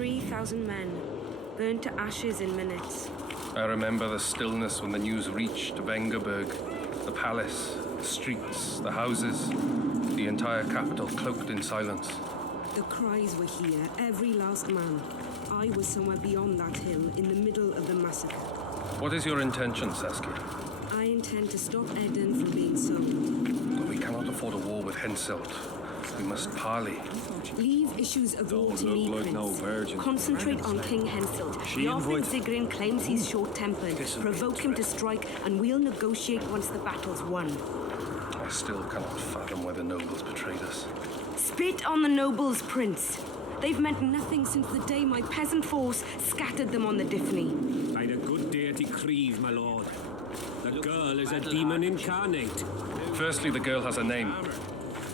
3,000 men, burned to ashes in minutes. I remember the stillness when the news reached Vengerberg, the palace, the streets, the houses, the entire capital cloaked in silence. The cries were here, every last man. I was somewhere beyond that hill, in the middle of the massacre. What is your intention, Saskia? I intend to stop Aedirn from being sold. But we cannot afford a war with Henselt. We must parley. Leave issues of war to me, like Prince. no virgin. Concentrate on King Henselt. The orphan Zigrin claims he's short-tempered. Provoke him to strike, and we'll negotiate once the battle's won. I still cannot fathom why the nobles betrayed us. Spit on the nobles, Prince. They've meant nothing since the day my peasant force scattered them on the Diffney. I'd a good deity Creve, my lord. The girl is a demon incarnate. Firstly, the girl has a name.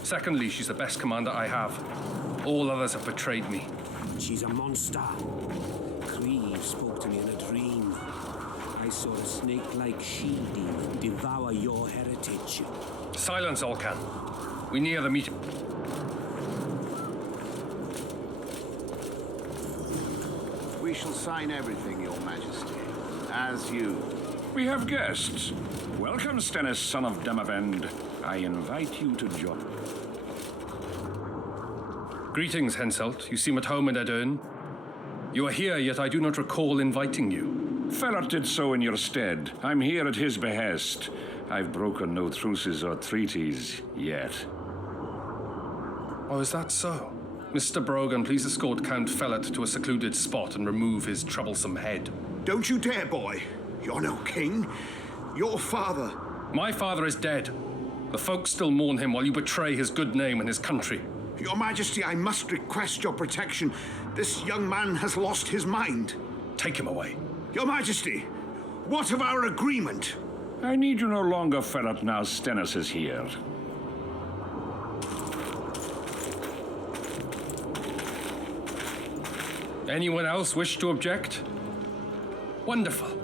Secondly, she's the best commander I have. All others have betrayed me. She's a monster. Creve spoke to me in a dream. I saw a snake-like she-demon devour your heritage. Silence, Alcan. We near the meeting. We shall sign everything, Your Majesty. As you. We have guests. Welcome, Stennis, son of Demavend. I invite you to join. Greetings, Henselt. You seem at home in Aedirn. You are here, yet I do not recall inviting you. Ferret did so in your stead. I'm here at his behest. I've broken no truces or treaties yet. Oh, is that so? Mr. Brogan, please escort Count Fellet to a secluded spot and remove his troublesome head. Don't you dare, boy. You're no king. Your father. My father is dead. The folk still mourn him while you betray his good name and his country. Your Majesty, I must request your protection. This young man has lost his mind. Take him away. Your Majesty, what of our agreement? I need you no longer, Ferret, now Stennis is here. Anyone else wish to object? Wonderful.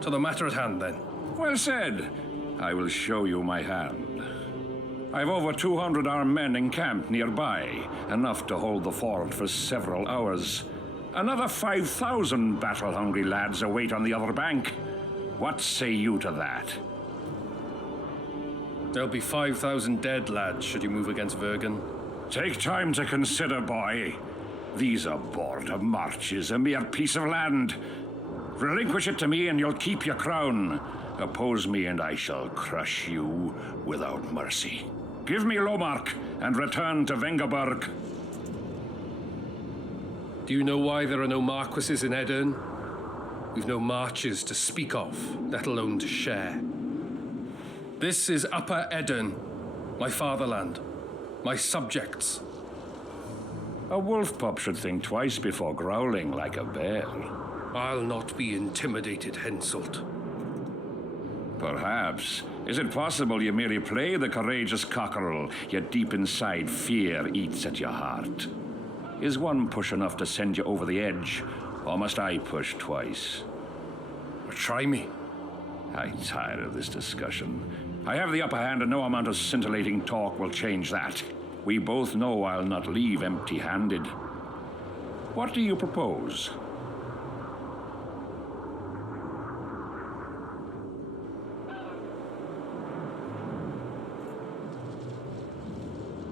To the matter at hand, then. Well said. I will show you my hand. I've over 200 armed men encamped nearby, enough to hold the fort for several hours. Another 5,000 battle-hungry lads await on the other bank. What say you to that? There'll be 5,000 dead lads should you move against Vergen. Take time to consider, boy. These are border marches, a mere piece of land. Relinquish it to me and you'll keep your crown. Oppose me and I shall crush you without mercy. Give me Lomark and return to Vengerberg. Do you know why there are no marquises in Aedirn? We've no marches to speak of, let alone to share. This is Upper Aedirn, my fatherland, my subjects. A wolf pup should think twice before growling like a bear. I'll not be intimidated, Henselt. Perhaps. Is it possible you merely play the courageous cockerel, yet deep inside fear eats at your heart? Is one push enough to send you over the edge, or must I push twice? Try me. I'm tired of this discussion. I have the upper hand and no amount of scintillating talk will change that. We both know I'll not leave empty-handed. What do you propose?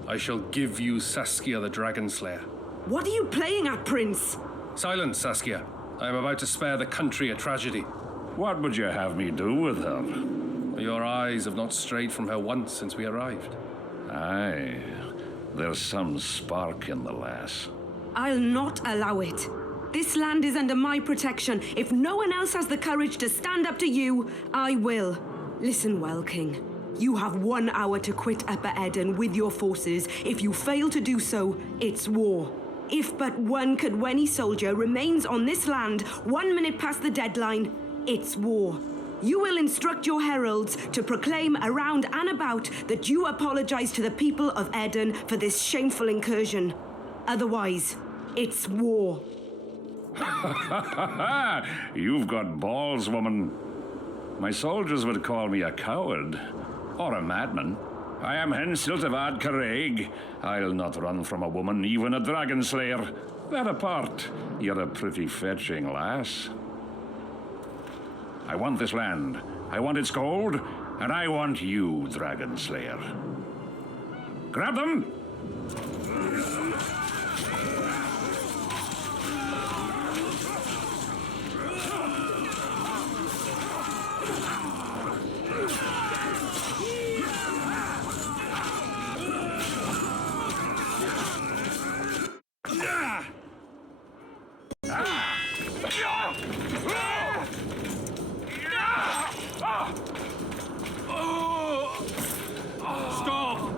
I shall give you Saskia the Dragon Slayer. What are you playing at, Prince? Silence, Saskia. I am about to spare the country a tragedy. What would you have me do with her? Your eyes have not strayed from her once since we arrived. Aye, there's some spark in the lass. I'll not allow it. This land is under my protection. If no one else has the courage to stand up to you, I will. Listen well, King. You have 1 hour to quit Upper Aedirn with your forces. If you fail to do so, it's war. If but one Cadweni soldier remains on this land 1 minute past the deadline, it's war. You will instruct your heralds to proclaim around and about that you apologize to the people of Aedirn for this shameful incursion. Otherwise, it's war. You've got balls, woman. My soldiers would call me a coward. Or a madman. I am Henselt of Ad Caraig. I'll not run from a woman, even a dragon slayer. That apart, you're a pretty fetching lass. I want this land. I want its gold, and I want you, dragon slayer. Grab them! Stop!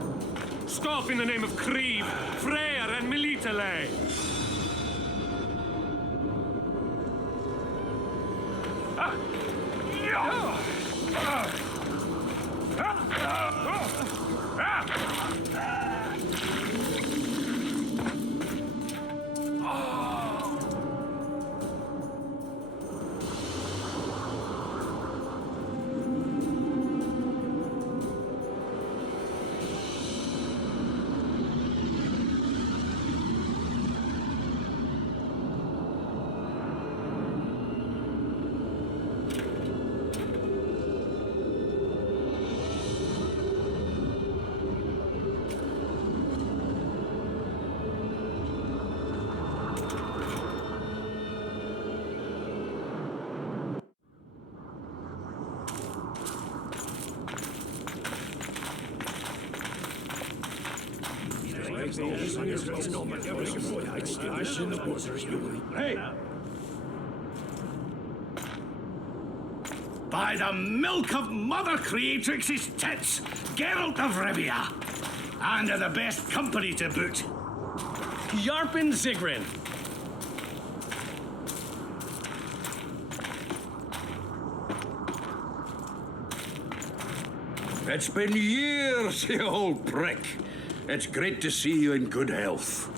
Stop in the name of Creve, Freyr, and Melitele! Hey! By the milk of Mother Creatrix's tits, Geralt of Rivia! And of the best company to boot. Yarpin Zigrin! It's been years, you old prick. It's great to see you in good health.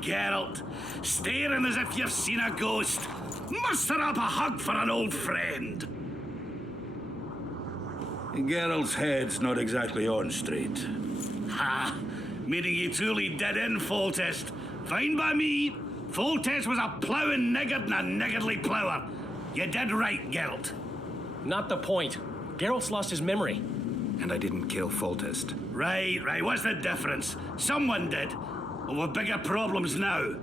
Geralt, staring as if you've seen a ghost. Muster up a hug for an old friend. Geralt's head's not exactly on straight. Ha! Meaning you truly did in Foltest. Fine by me. Foltest was a ploughing niggard and a niggardly plougher. You did right, Geralt. Not the point. Geralt's lost his memory. And I didn't kill Foltest. Right. What's the difference? Someone did. Well, we've bigger problems now.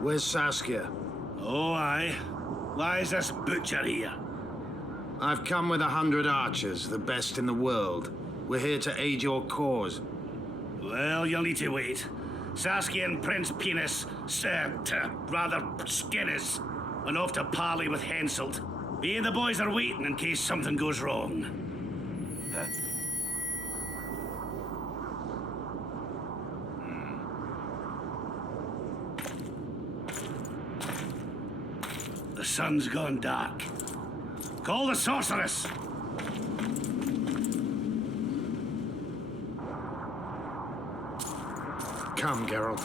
Where's Saskia? Oh, aye. Why is this butcher here? I've come with 100 archers, the best in the world. We're here to aid your cause. Well, you'll need to wait. Saskia and Prince Penis, rather Skinnis, went off to parley with Henselt. Me and the boys are waiting in case something goes wrong. The sun's gone dark. Call the sorceress! Come, Geralt.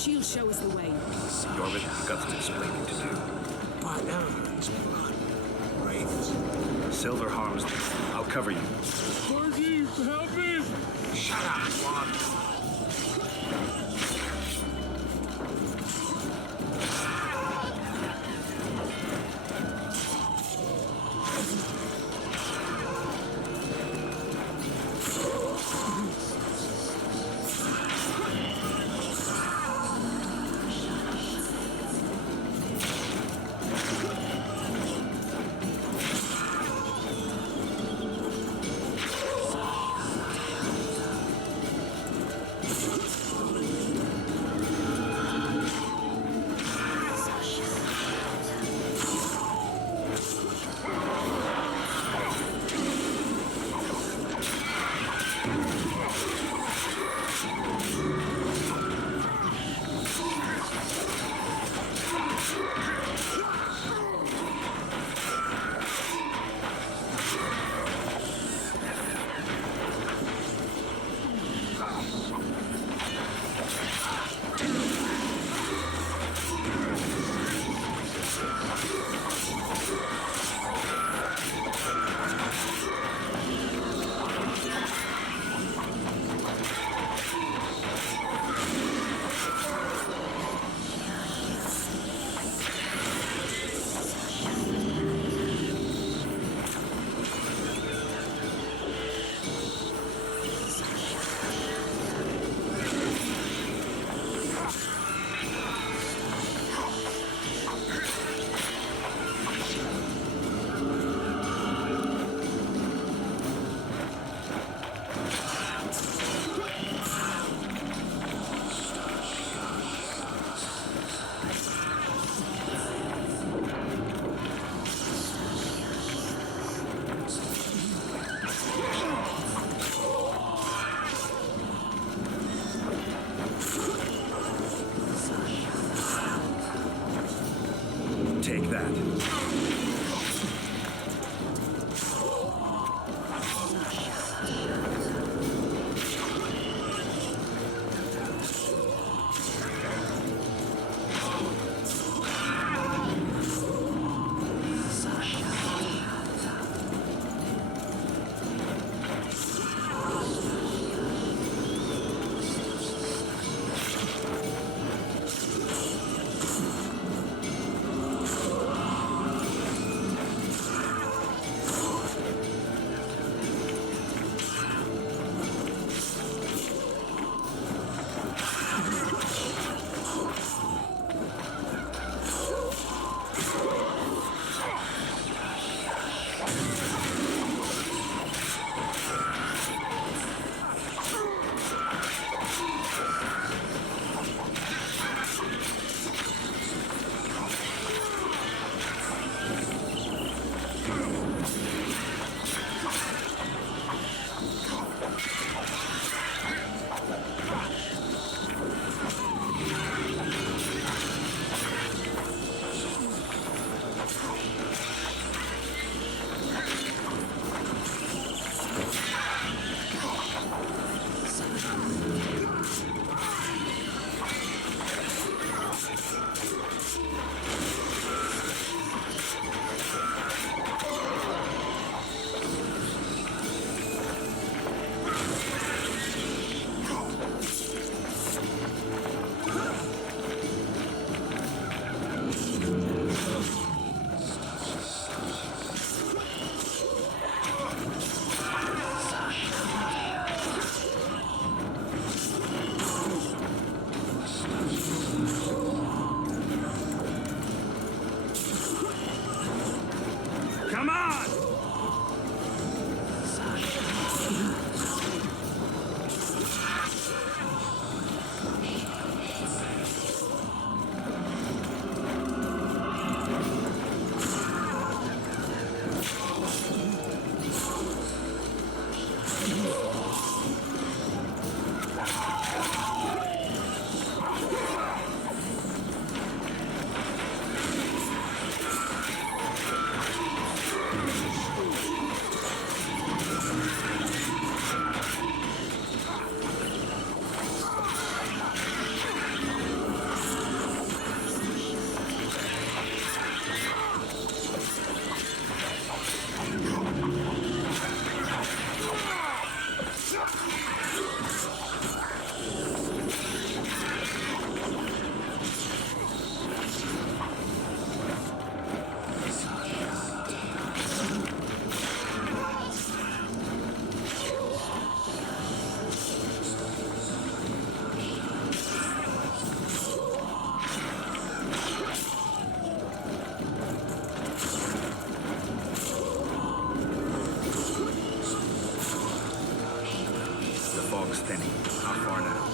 She'll show us the way. See, Orbit, you've got some explaining to do. Barbarians, blood, wraiths. Silver harms me. I'll cover you. Margie, help me! Shut up, one. talk's thinning. How far now?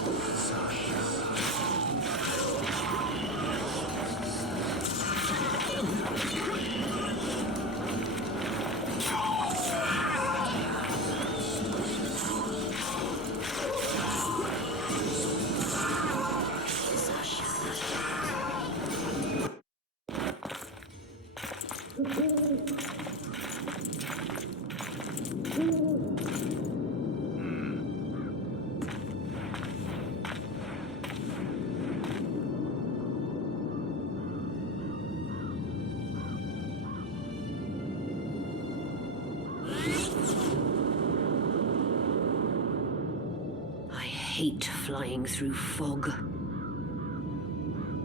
I hate flying through fog.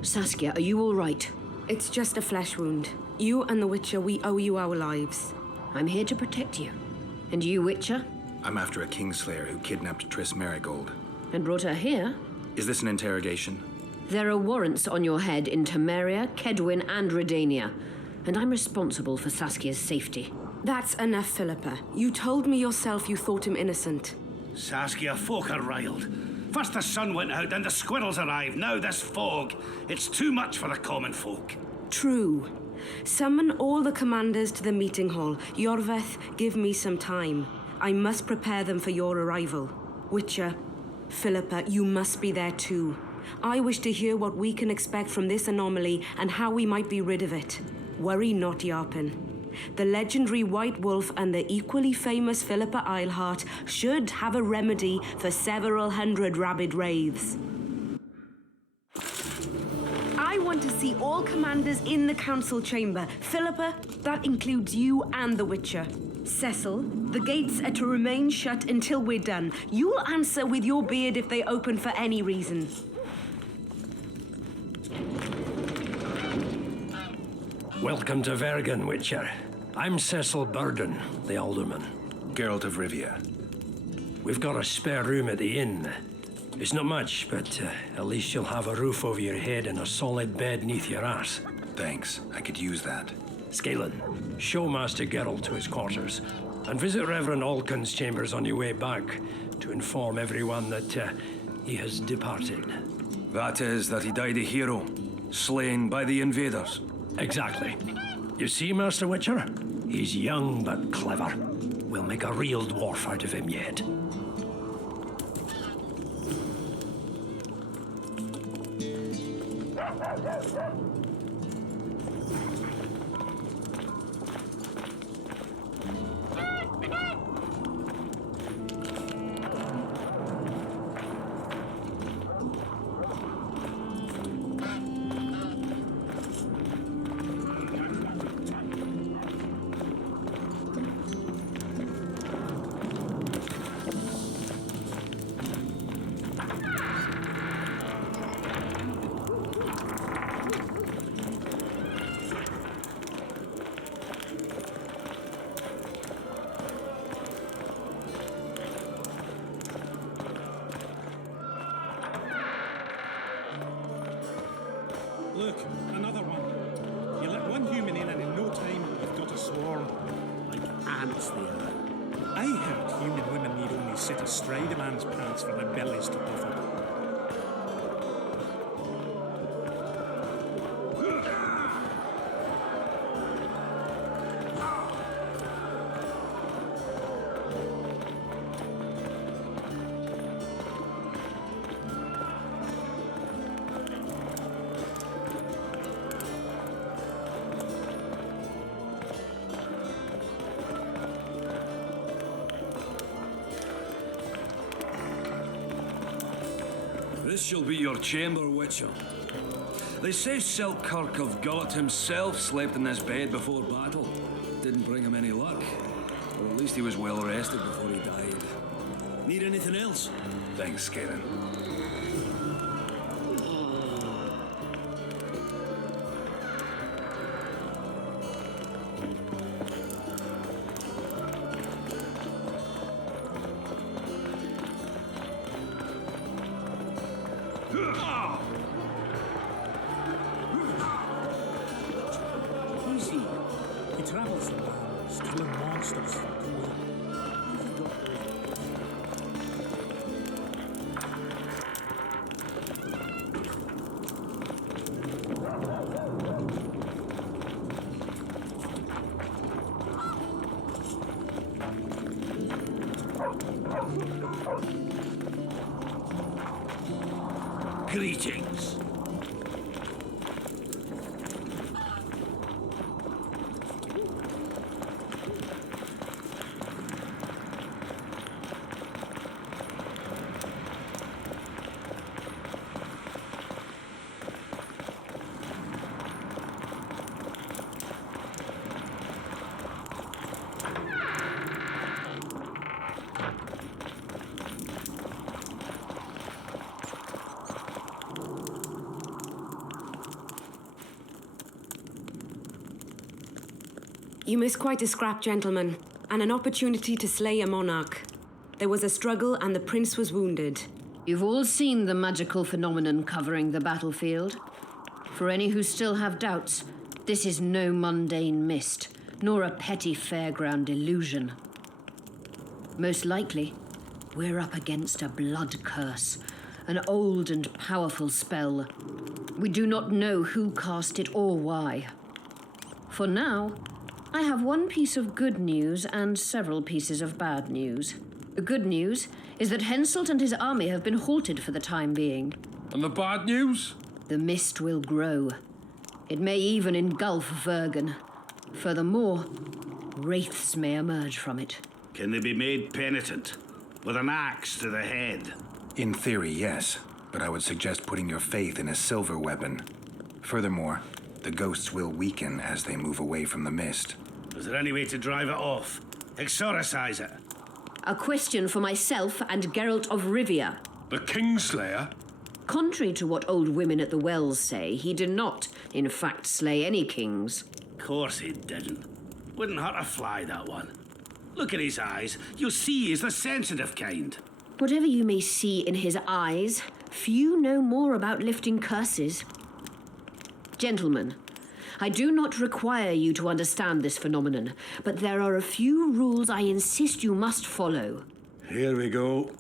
Saskia, are you all right? It's just a flesh wound. You and the Witcher, we owe you our lives. I'm here to protect you. And you, Witcher? I'm after a Kingslayer who kidnapped Triss Marigold. And brought her here? Is this an interrogation? There are warrants on your head in Temeria, Kedwin, and Redania. And I'm responsible for Saskia's safety. That's enough, Philippa. You told me yourself you thought him innocent. Saskia, folk are riled. First the sun went out, then the squirrels arrived, now this fog. It's too much for the common folk. True. Summon all the commanders to the meeting hall. Yorveth, give me some time. I must prepare them for your arrival. Witcher, Philippa, you must be there too. I wish to hear what we can expect from this anomaly and how we might be rid of it. Worry not, Yarpen. The legendary White Wolf and the equally famous Philippa Eilhart should have a remedy for several hundred rabid wraiths. I want to see all commanders in the council chamber. Philippa, that includes you and the Witcher. Cecil, the gates are to remain shut until we're done. You'll answer with your beard if they open for any reason. Welcome to Vergen, Witcher. I'm Cecil Burden, the alderman. Geralt of Rivia. We've got a spare room at the inn. It's not much, but at least you'll have a roof over your head and a solid bed neath your ass. Thanks, I could use that. Scalen, show Master Geralt to his quarters, and visit Reverend Alkin's chambers on your way back to inform everyone that he has departed. That is, that he died a hero, slain by the invaders. Exactly. You see, Master Witcher? He's young but clever. We'll make a real dwarf out of him yet. Look, another one. You let one human in and in no time you've got a swarm. Like ants they are. I heard human women need only sit astride a man's pants for their bellies to puff up. This shall be your chamber, Witcher. They say Selkirk of Gullet himself slept in this bed before battle. Didn't bring him any luck. Or at least he was well rested before he died. Need anything else? Thanks, Scalen. Easy. He travels the lands, killing monsters for gold. Greetings. You missed quite a scrap, gentlemen, and an opportunity to slay a monarch. There was a struggle and the prince was wounded. You've all seen the magical phenomenon covering the battlefield. For any who still have doubts, this is no mundane mist, nor a petty fairground illusion. Most likely, we're up against a blood curse, an old and powerful spell. We do not know who cast it or why. For now, I have one piece of good news and several pieces of bad news. The good news is that Henselt and his army have been halted for the time being. And the bad news? The mist will grow. It may even engulf Vergen. Furthermore, wraiths may emerge from it. Can they be made penitent? With an axe to the head? In theory, yes. But I would suggest putting your faith in a silver weapon. Furthermore, the ghosts will weaken as they move away from the mist. Is there any way to drive it off? Exorcise it? A question for myself and Geralt of Rivia. The Kingslayer? Contrary to what old women at the wells say, he did not, in fact, slay any kings. Course he didn't. Wouldn't hurt a fly, that one. Look at his eyes. You'll see he's the sensitive kind. Whatever you may see in his eyes, few know more about lifting curses. Gentlemen, I do not require you to understand this phenomenon, but there are a few rules I insist you must follow. Here we go.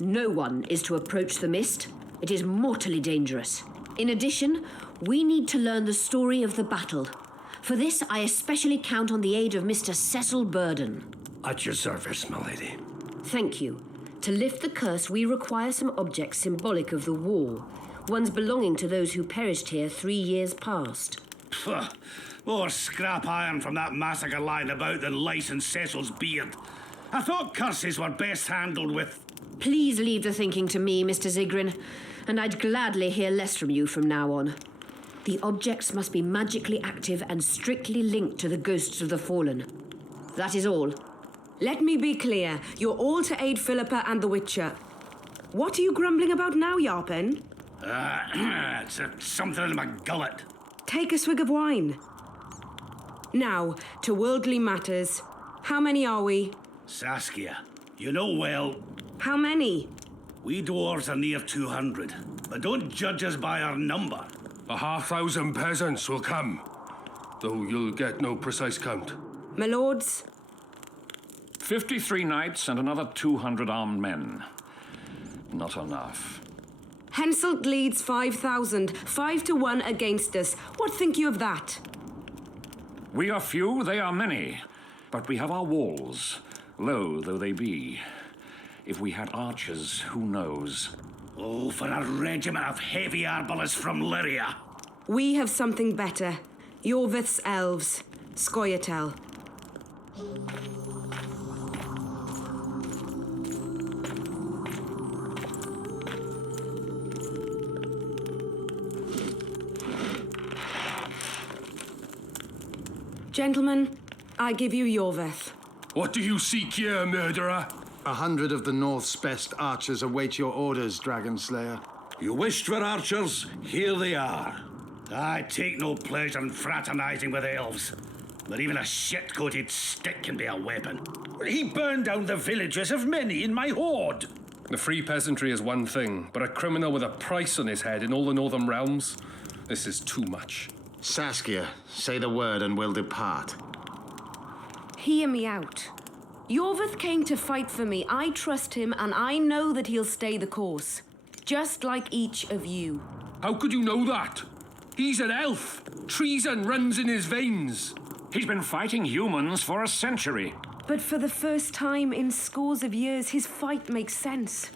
No one is to approach the mist. It is mortally dangerous. In addition, we need to learn the story of the battle. For this, I especially count on the aid of Mr. Cecil Burden. At your service, my lady. Thank you. To lift the curse, we require some objects symbolic of the war. Ones belonging to those who perished here 3 years past. Pfft, more scrap iron from that massacre lying about than lice in Cecil's beard. I thought curses were best handled with... Please leave the thinking to me, Mr. Zigrin, and I'd gladly hear less from you from now on. The objects must be magically active and strictly linked to the ghosts of the fallen. That is all. Let me be clear. You're all to aid Philippa and the Witcher. What are you grumbling about now, Yarpen? It's something in my gullet. Take a swig of wine. Now, to worldly matters. How many are we? Saskia, you know well... How many? We dwarves are near 200, but don't judge us by our number. 1,000 peasants will come, though you'll get no precise count. My lords? 53 knights and another 200 armed men. Not enough. Henselt leads 5,000, 5-1 against us. What think you of that? We are few, they are many, but we have our walls, low though they be. If we had archers, who knows? Oh, for a regiment of heavy arbalists from Lyria. We have something better. Yorvith's elves. Scoia'tael. Gentlemen, I give you Yorvith. What do you seek here, murderer? 100 of the North's best archers await your orders, Dragon Slayer. You wished for archers, here they are. I take no pleasure in fraternizing with elves, but even a shit-coated stick can be a weapon. He burned down the villages of many in my horde. The free peasantry is one thing, but a criminal with a price on his head in all the northern realms? This is too much. Saskia, say the word and we'll depart. Hear me out. Yorvith came to fight for me. I trust him, and I know that he'll stay the course. Just like each of you. How could you know that? He's an elf. Treason runs in his veins. He's been fighting humans for a century. But for the first time in scores of years, his fight makes sense.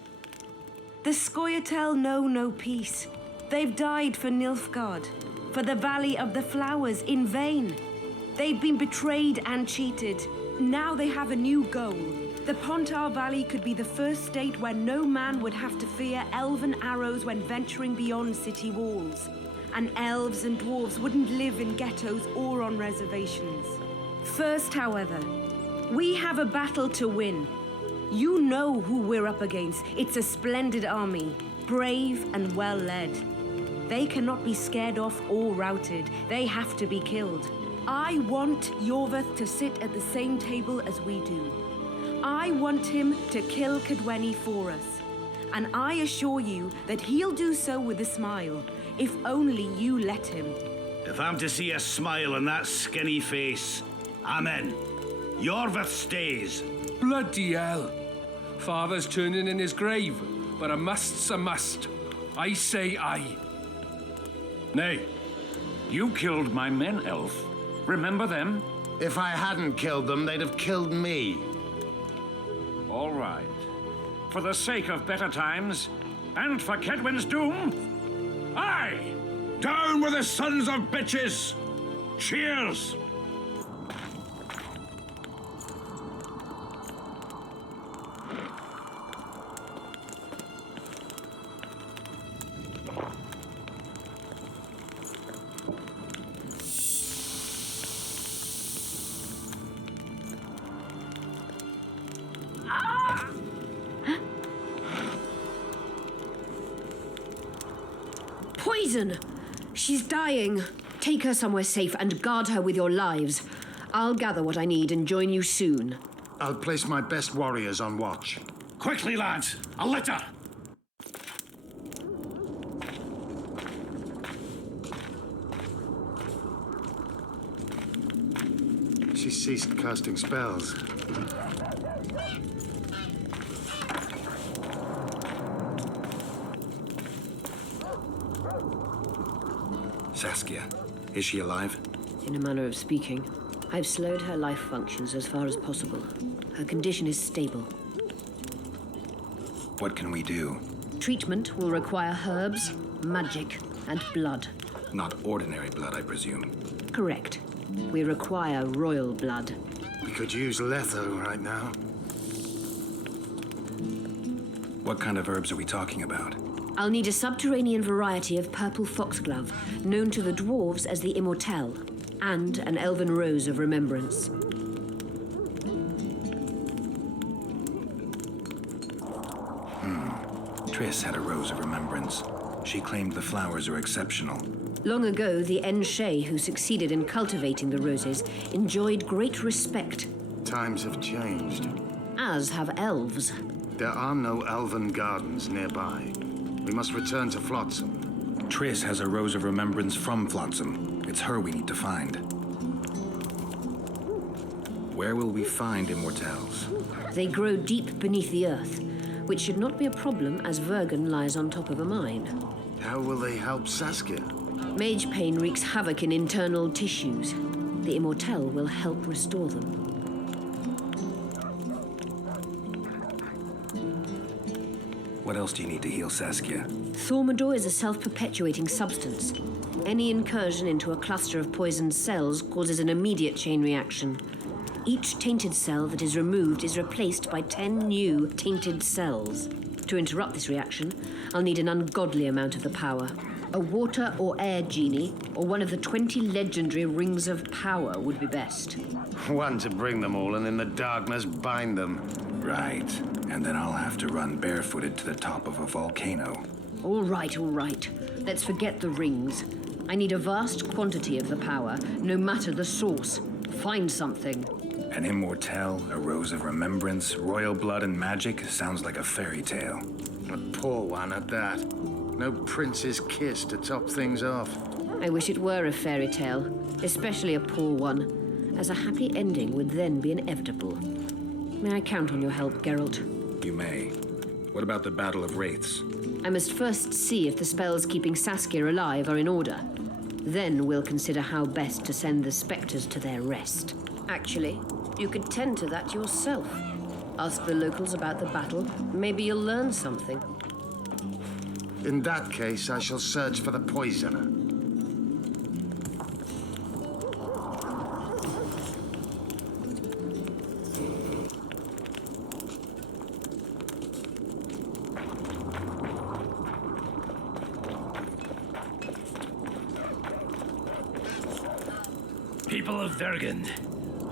The Scoia'tael know no peace. They've died for Nilfgaard, for the Valley of the Flowers, in vain. They've been betrayed and cheated. Now they have a new goal. The Pontar Valley could be the first state where no man would have to fear elven arrows when venturing beyond city walls. And elves and dwarves wouldn't live in ghettos or on reservations. First, however, we have a battle to win. You know who we're up against. It's a splendid army, brave and well led. They cannot be scared off or routed. They have to be killed. I want Yorveth to sit at the same table as we do. I want him to kill Cadweni for us. And I assure you that he'll do so with a smile, if only you let him. If I'm to see a smile on that skinny face, I'm in. Yorveth stays. Bloody hell. Father's turning in his grave, but a must's a must. I say aye. Nay, you killed my men, Elf. Remember them? If I hadn't killed them, they'd have killed me. All right. For the sake of better times, and for Kedwin's doom, aye! Down with the sons of bitches! Cheers! Poison! She's dying. Take her somewhere safe and guard her with your lives. I'll gather what I need and join you soon. I'll place my best warriors on watch. Quickly, lads! A litter! She ceased casting spells. Saskia, is she alive? In a manner of speaking. I've slowed her life functions as far as possible. Her condition is stable. What can we do? Treatment will require herbs, magic, and blood. Not ordinary blood, I presume. Correct. We require royal blood. We could use letho right now. What kind of herbs are we talking about? I'll need a subterranean variety of purple foxglove, known to the dwarves as the immortelle, and an elven rose of remembrance. Triss had a rose of remembrance. She claimed the flowers are exceptional. Long ago, the Enshe who succeeded in cultivating the roses enjoyed great respect. Times have changed. As have elves. There are no elven gardens nearby. We must return to Flotsam. Triss has a rose of remembrance from Flotsam. It's her we need to find. Where will we find immortelles? They grow deep beneath the earth, which should not be a problem as Vergen lies on top of a mine. How will they help Saskia? Mage pain wreaks havoc in internal tissues. The immortelle will help restore them. What else do you need to heal Saskia? Thaumadour is a self-perpetuating substance. Any incursion into a cluster of poisoned cells causes an immediate chain reaction. Each tainted cell that is removed is replaced by 10 new tainted cells. To interrupt this reaction, I'll need an ungodly amount of the power. A water or air genie, or one of the 20 legendary rings of power would be best. One to bring them all and in the darkness bind them. Right. And then I'll have to run barefooted to the top of a volcano. All right, all right. Let's forget the rings. I need a vast quantity of the power, no matter the source. Find something. An immortelle, a rose of remembrance, royal blood and magic sounds like a fairy tale. A poor one at that. No prince's kiss to top things off. I wish it were a fairy tale, especially a poor one, as a happy ending would then be inevitable. May I count on your help, Geralt? You may. What about the Battle of Wraiths? I must first see if the spells keeping Saskia alive are in order. Then we'll consider how best to send the spectres to their rest. Actually, You could tend to that yourself. Ask the locals about the battle. Maybe you'll learn something. In that case, I shall search for the poisoner. People of Vergen,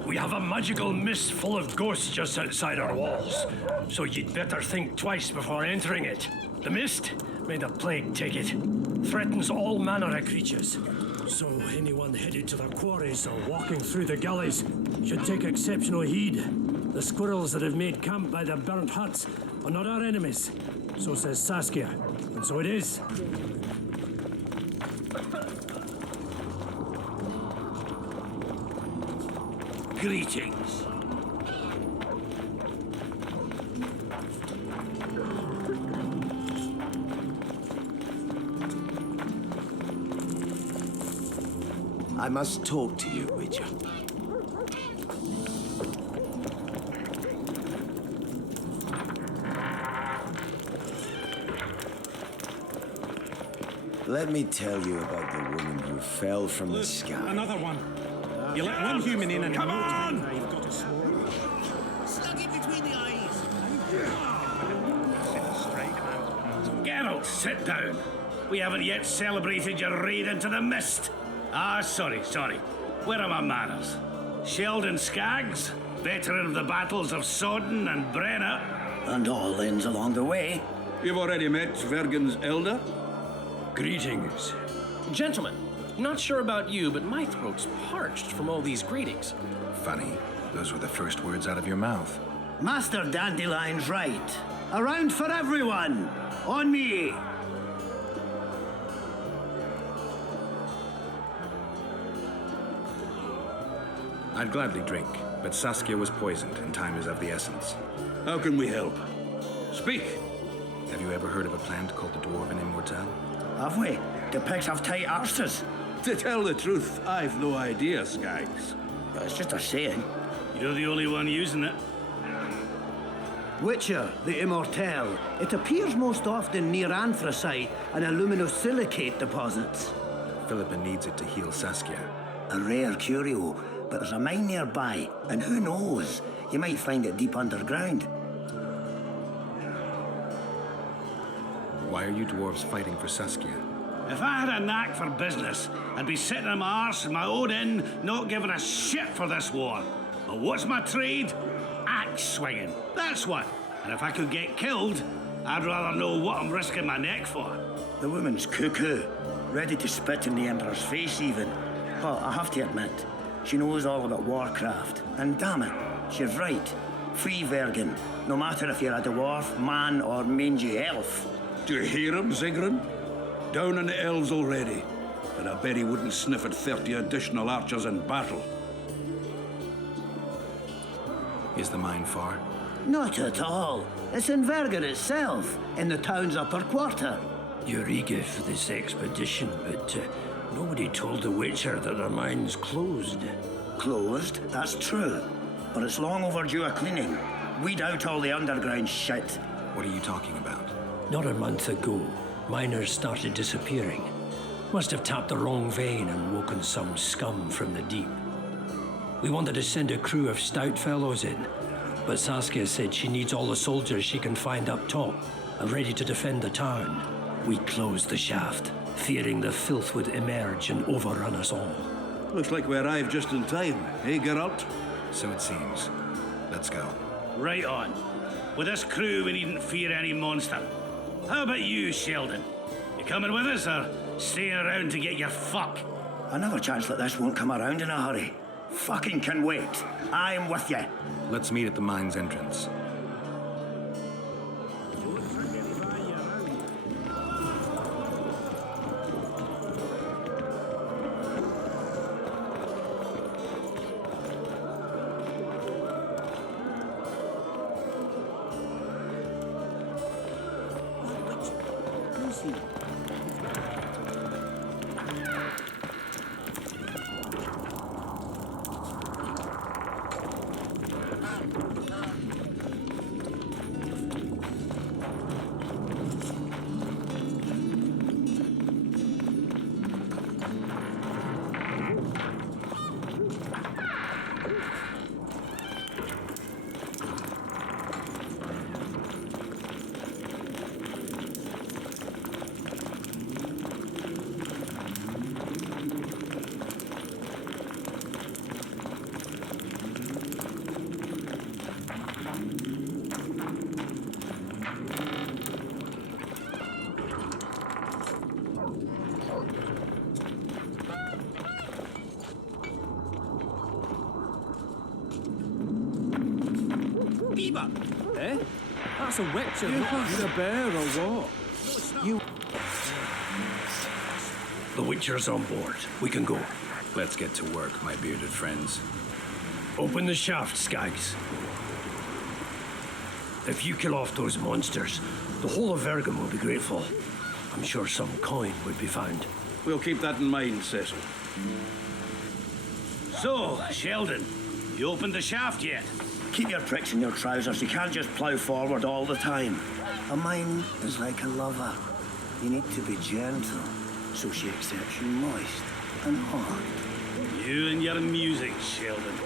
we have a magical mist full of ghosts just outside our walls, so you'd better think twice before entering it. The mist, may the plague take it, threatens all manner of creatures. So anyone headed to the quarries or walking through the gullies should take exceptional heed. The squirrels that have made camp by the burnt huts are not our enemies. So says Saskia, and so it is. Greetings. I must talk to you, Witcher. Let me tell you about the woman who fell from the sky. Another one. You let one human in and come on! You've got a sword. Stuck it between the eyes. Geralt, sit down. We haven't yet celebrated your raid into the mist. Ah, sorry. Where are my manners? Sheldon Skaggs, veteran of the battles of Sodden and Brenna. And all lands along the way. You've already met Vergen's elder? Greetings. Gentlemen, not sure about you, but my throat's parched from all these greetings. Funny. Those were the first words out of your mouth. Master Dandelion's right. Around for everyone. On me. I'd gladly drink, but Saskia was poisoned and time is of the essence. How can we help? Speak! Have you ever heard of a plant called the Dwarven Immortelle? Have we? The pigs have tight arses. To tell the truth, I've no idea, Skaggs. It's just a saying. You're the only one using it. Witcher, the Immortelle. It appears most often near anthracite and aluminosilicate deposits. Philippa needs it to heal Saskia. A rare curio, but there's a mine nearby, and who knows? You might find it deep underground. Why are you dwarves fighting for Saskia? If I had a knack for business, I'd be sitting on my arse in my own inn, not giving a shit for this war. But what's my trade? Axe swinging. That's what. And if I could get killed, I'd rather know what I'm risking my neck for. The woman's cuckoo, ready to spit in the Emperor's face even. But I have to admit, she knows all about warcraft. And damn it, she's right. Free Vergen, no matter if you're a dwarf, man, or mangy elf. Do you hear him, Zigrin? Down in the elves already. And I bet he wouldn't sniff at 30 additional archers in battle. Is the mine far? Not at all. It's in Vergen itself, in the town's upper quarter. You're eager for this expedition, but nobody told the Witcher that their mine's closed. Closed? That's true. But it's long overdue a cleaning. Weed out all the underground shit. What are you talking about? Not a month ago, miners started disappearing. Must have tapped the wrong vein and woken some scum from the deep. We wanted to send a crew of stout fellows in, but Saskia said she needs all the soldiers she can find up top and ready to defend the town. We closed the shaft, fearing the filth would emerge and overrun us all. Looks like we arrived just in time, eh, Geralt? So it seems. Let's go. Right on. With this crew, we needn't fear any monster. How about you, Sheldon? You coming with us, or staying around to get your fuck? Another chance like this won't come around in a hurry. Fucking can wait. I'm with you. Let's meet at the mine's entrance. beaver. Eh? That's a witcher. You a bear or what? You. The Witcher's on board. We can go. Let's get to work, my bearded friends. Open the shaft, Skags. If you kill off those monsters, the whole of Vergum will be grateful. I'm sure some coin would be found. We'll keep that in mind, Cecil. So, Sheldon, you opened the shaft yet? Keep your pricks in your trousers. You can't just plough forward all the time. A mind is like a lover. You need to be gentle, so she accepts you moist and hard. You and your music, Sheldon.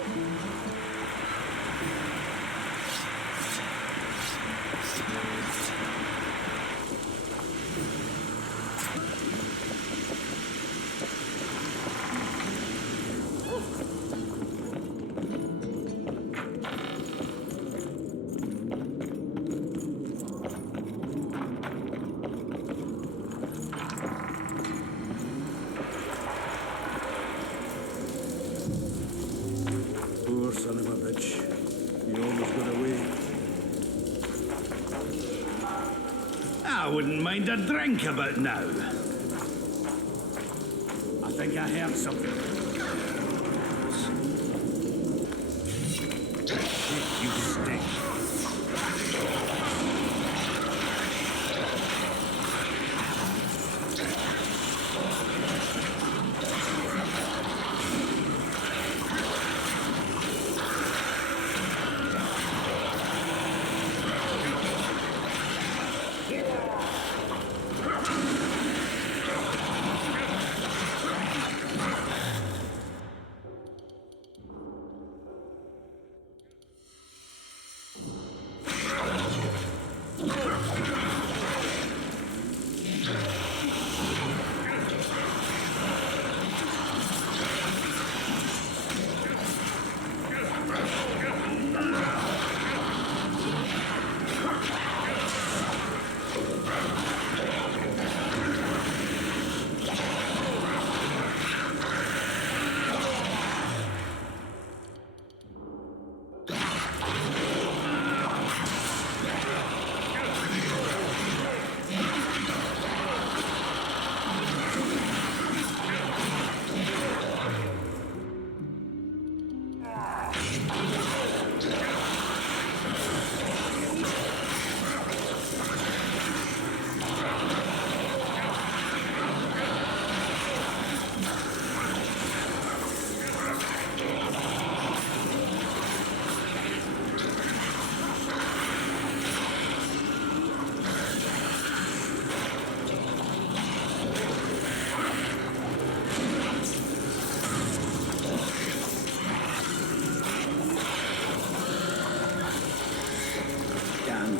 Poor son of a bitch. He almost got away. I wouldn't mind a drink about now. I think I heard something. You stink.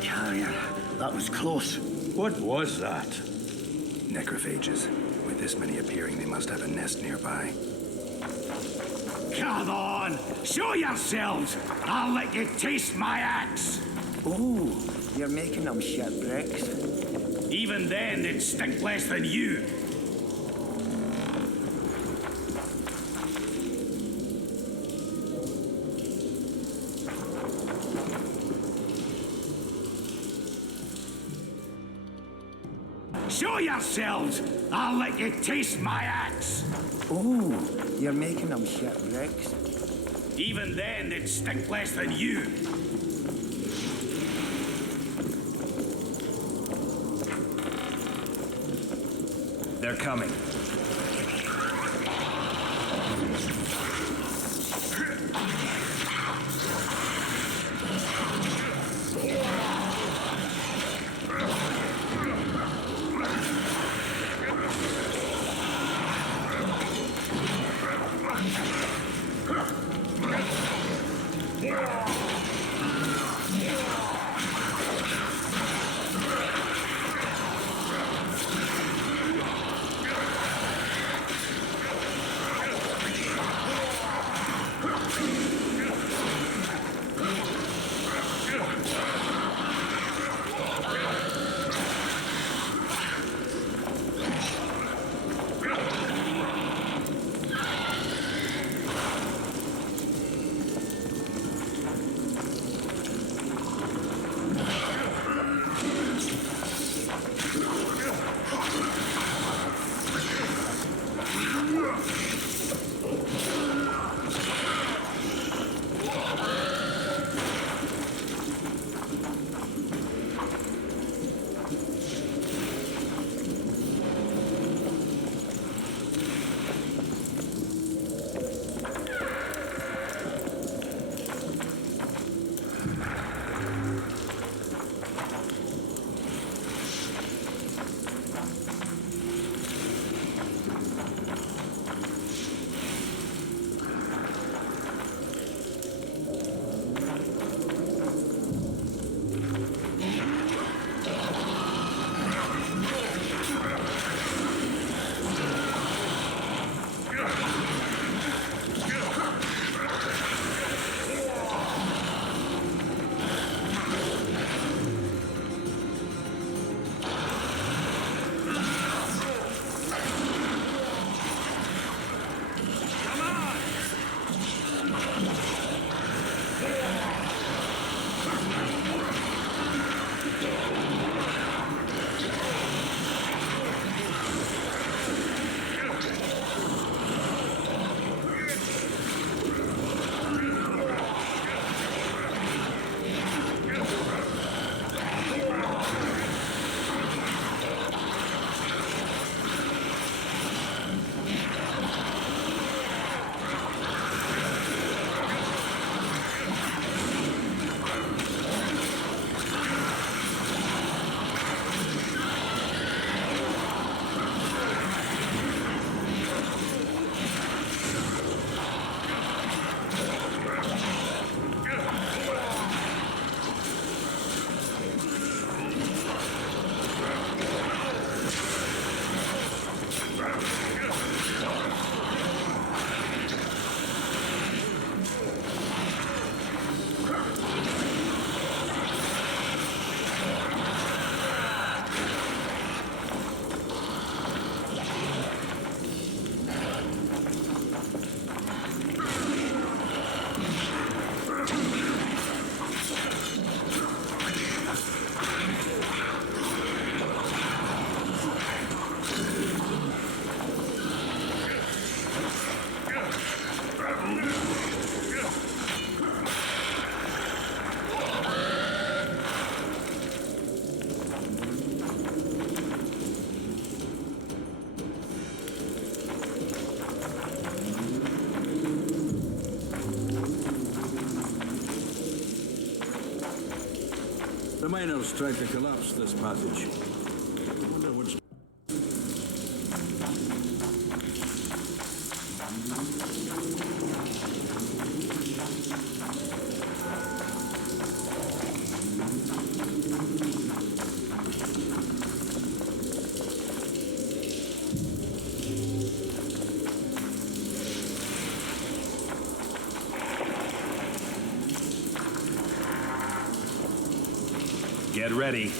Carrier. That was close. What was that? Necrophages. With this many appearing, they must have a nest nearby. Come on! Show yourselves! I'll let you taste my axe! Oh, you're making them shipwrecks. Even then, they'd stink less than you. Show yourselves! I'll let you taste my axe! Oh, you're making them shipwrecks. Even then, they'd stink less than you. They're coming. The miners tried to collapse this passage. I wonder what's... Get ready.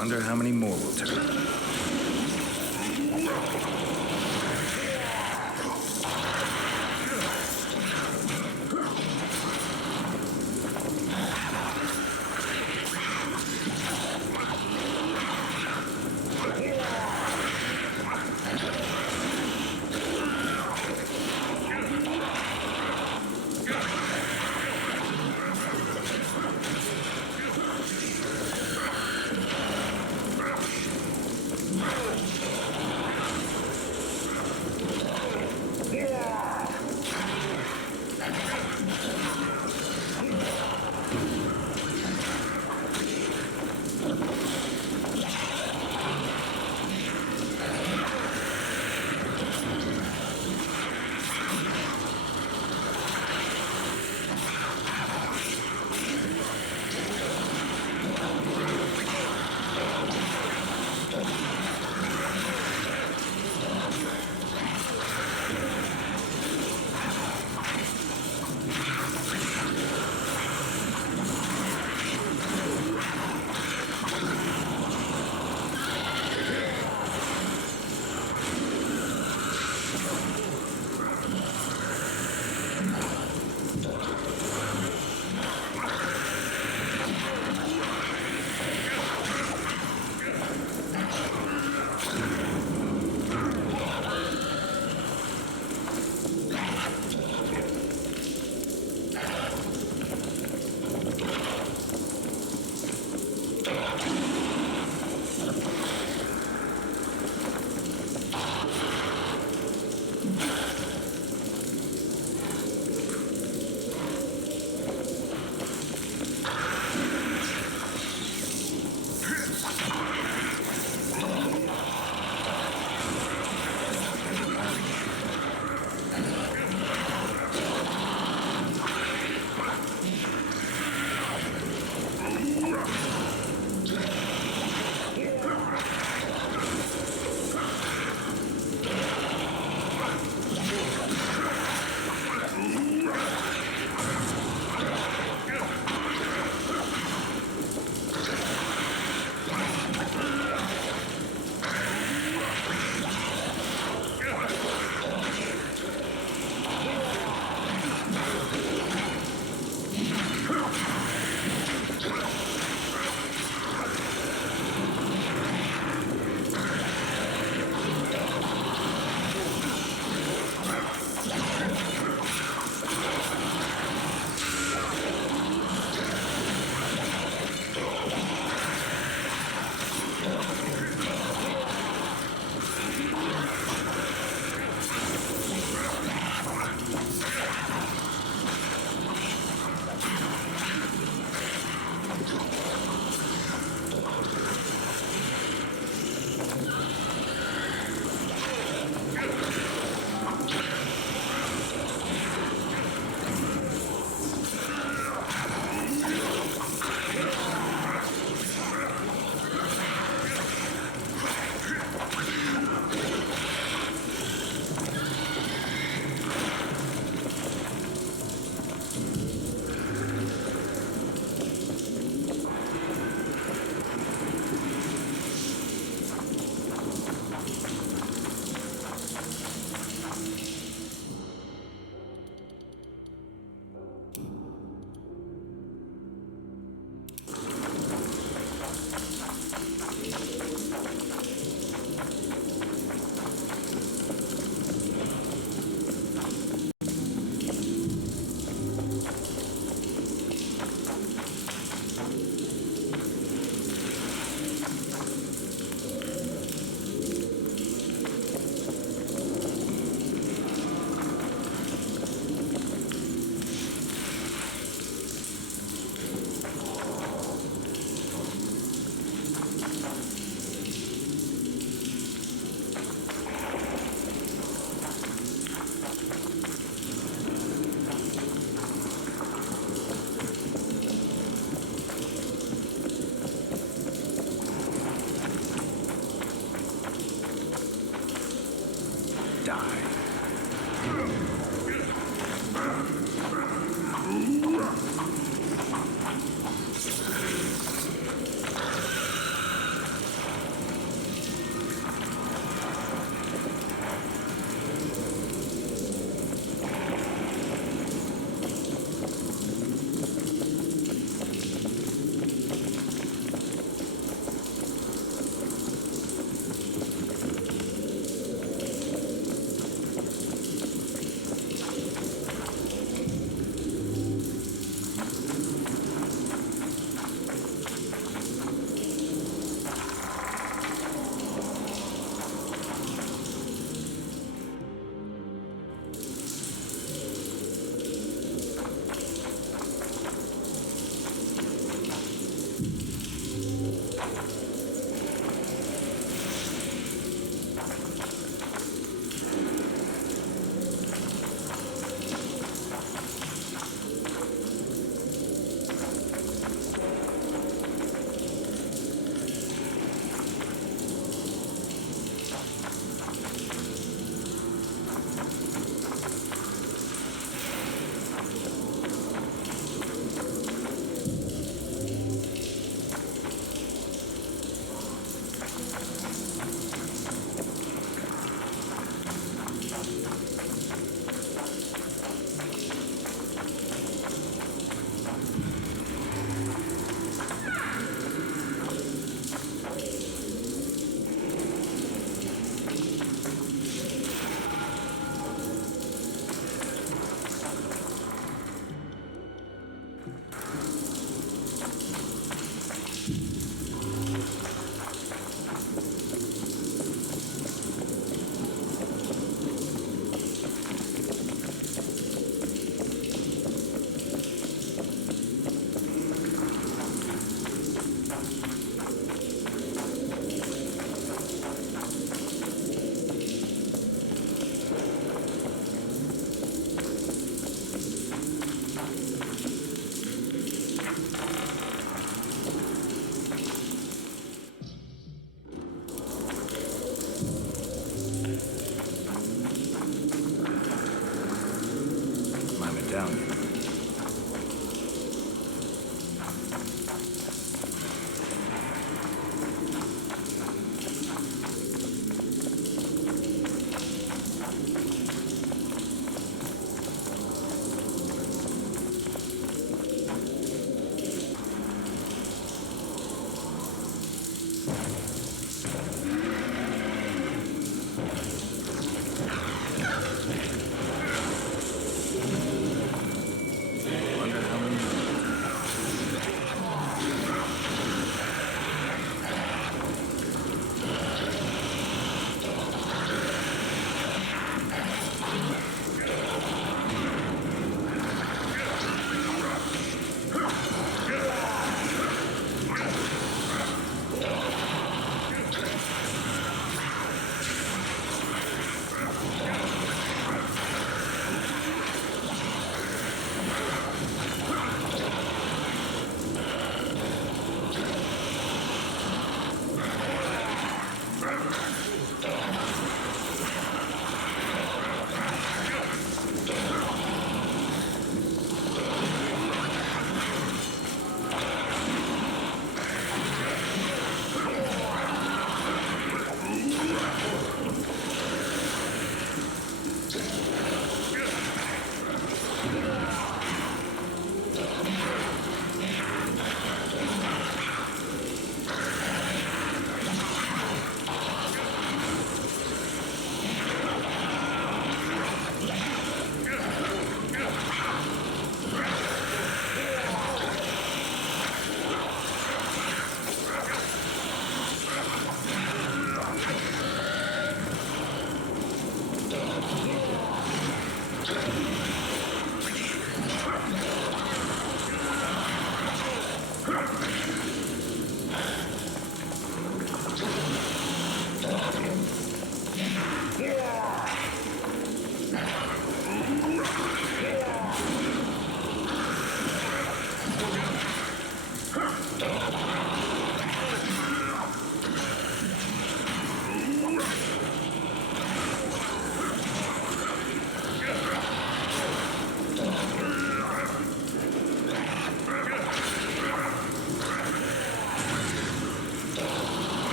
Wonder how many more will turn.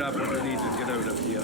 grab what I need and get out of here.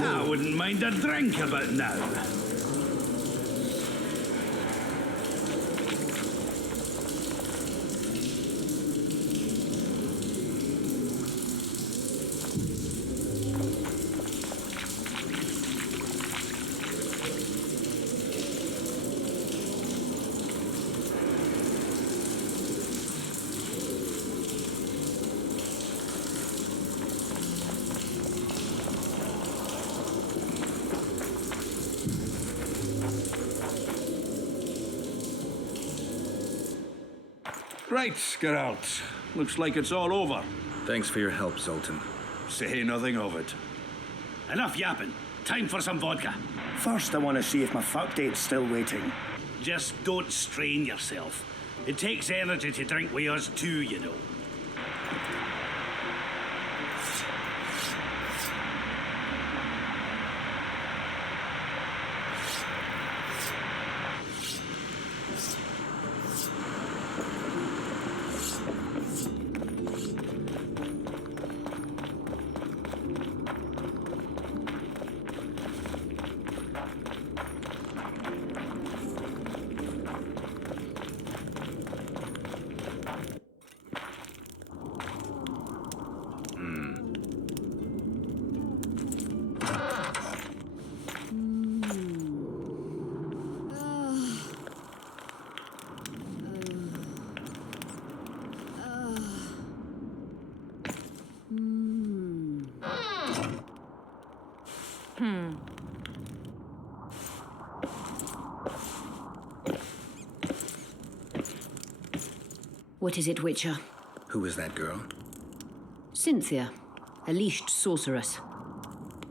I wouldn't mind a drink about now. Right, Geralt. Looks like it's all over. Thanks for your help, Zoltan. Say nothing of it. Enough yapping. Time for some vodka. First, I want to see if my fuck date's still waiting. Just don't strain yourself. It takes energy to drink with us too, you know. What is it, Witcher? Who is that girl? Cynthia, a leashed sorceress.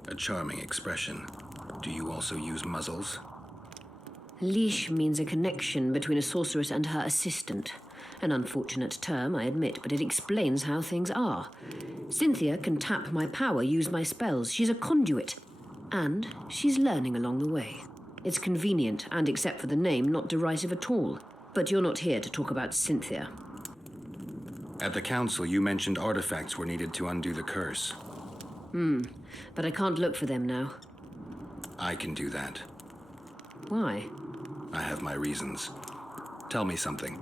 A charming expression. Do you also use muzzles? Leash means a connection between a sorceress and her assistant. An unfortunate term, I admit, but it explains how things are. Cynthia can tap my power, use my spells. She's a conduit. And she's learning along the way. It's convenient, and except for the name, not derisive at all. But you're not here to talk about Cynthia. At the council, you mentioned artifacts were needed to undo the curse. But I can't look for them now. I can do that. Why? I have my reasons. Tell me something.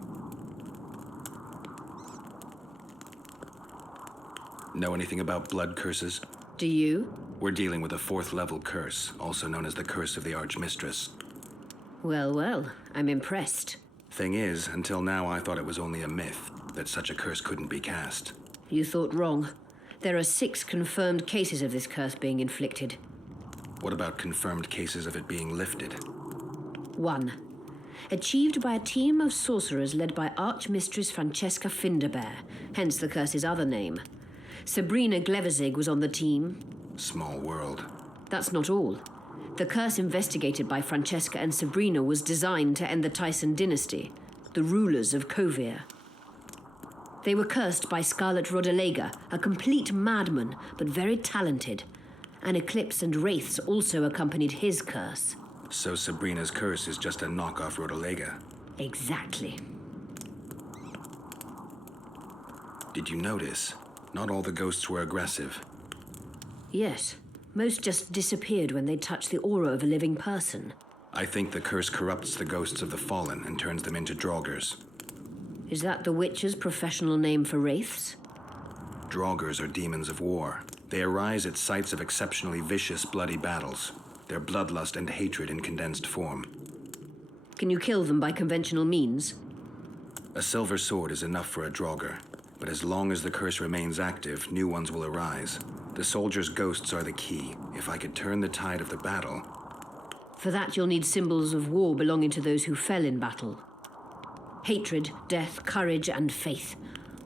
Know anything about blood curses? Do you? We're dealing with a 4th level curse, also known as the Curse of the Archmistress. Well, well, I'm impressed. Thing is, until now I thought it was only a myth, that such a curse couldn't be cast. You thought wrong. There are 6 confirmed cases of this curse being inflicted. What about confirmed cases of it being lifted? 1. Achieved by a team of sorcerers led by Archmistress Francesca Finderbear, hence the curse's other name. Sabrina Glevezig was on the team. Small world. That's not all. The curse investigated by Francesca and Sabrina was designed to end the Tyson dynasty, the rulers of Kovir. They were cursed by Scarlet Rodalega, a complete madman, but very talented. An eclipse and wraiths also accompanied his curse. So Sabrina's curse is just a knockoff Rodalega? Exactly. Did you notice? Not all the ghosts were aggressive. Yes. Most just disappeared when they touched the aura of a living person. I think the curse corrupts the ghosts of the fallen and turns them into draugrs. Is that the Witcher's professional name for wraiths? Draugrs are demons of war. They arise at sites of exceptionally vicious, bloody battles. Their bloodlust and hatred in condensed form. Can you kill them by conventional means? A silver sword is enough for a Draugr, but as long as the curse remains active, new ones will arise. The soldiers' ghosts are the key. If I could turn the tide of the battle... For that, you'll need symbols of war belonging to those who fell in battle. Hatred, death, courage, and faith.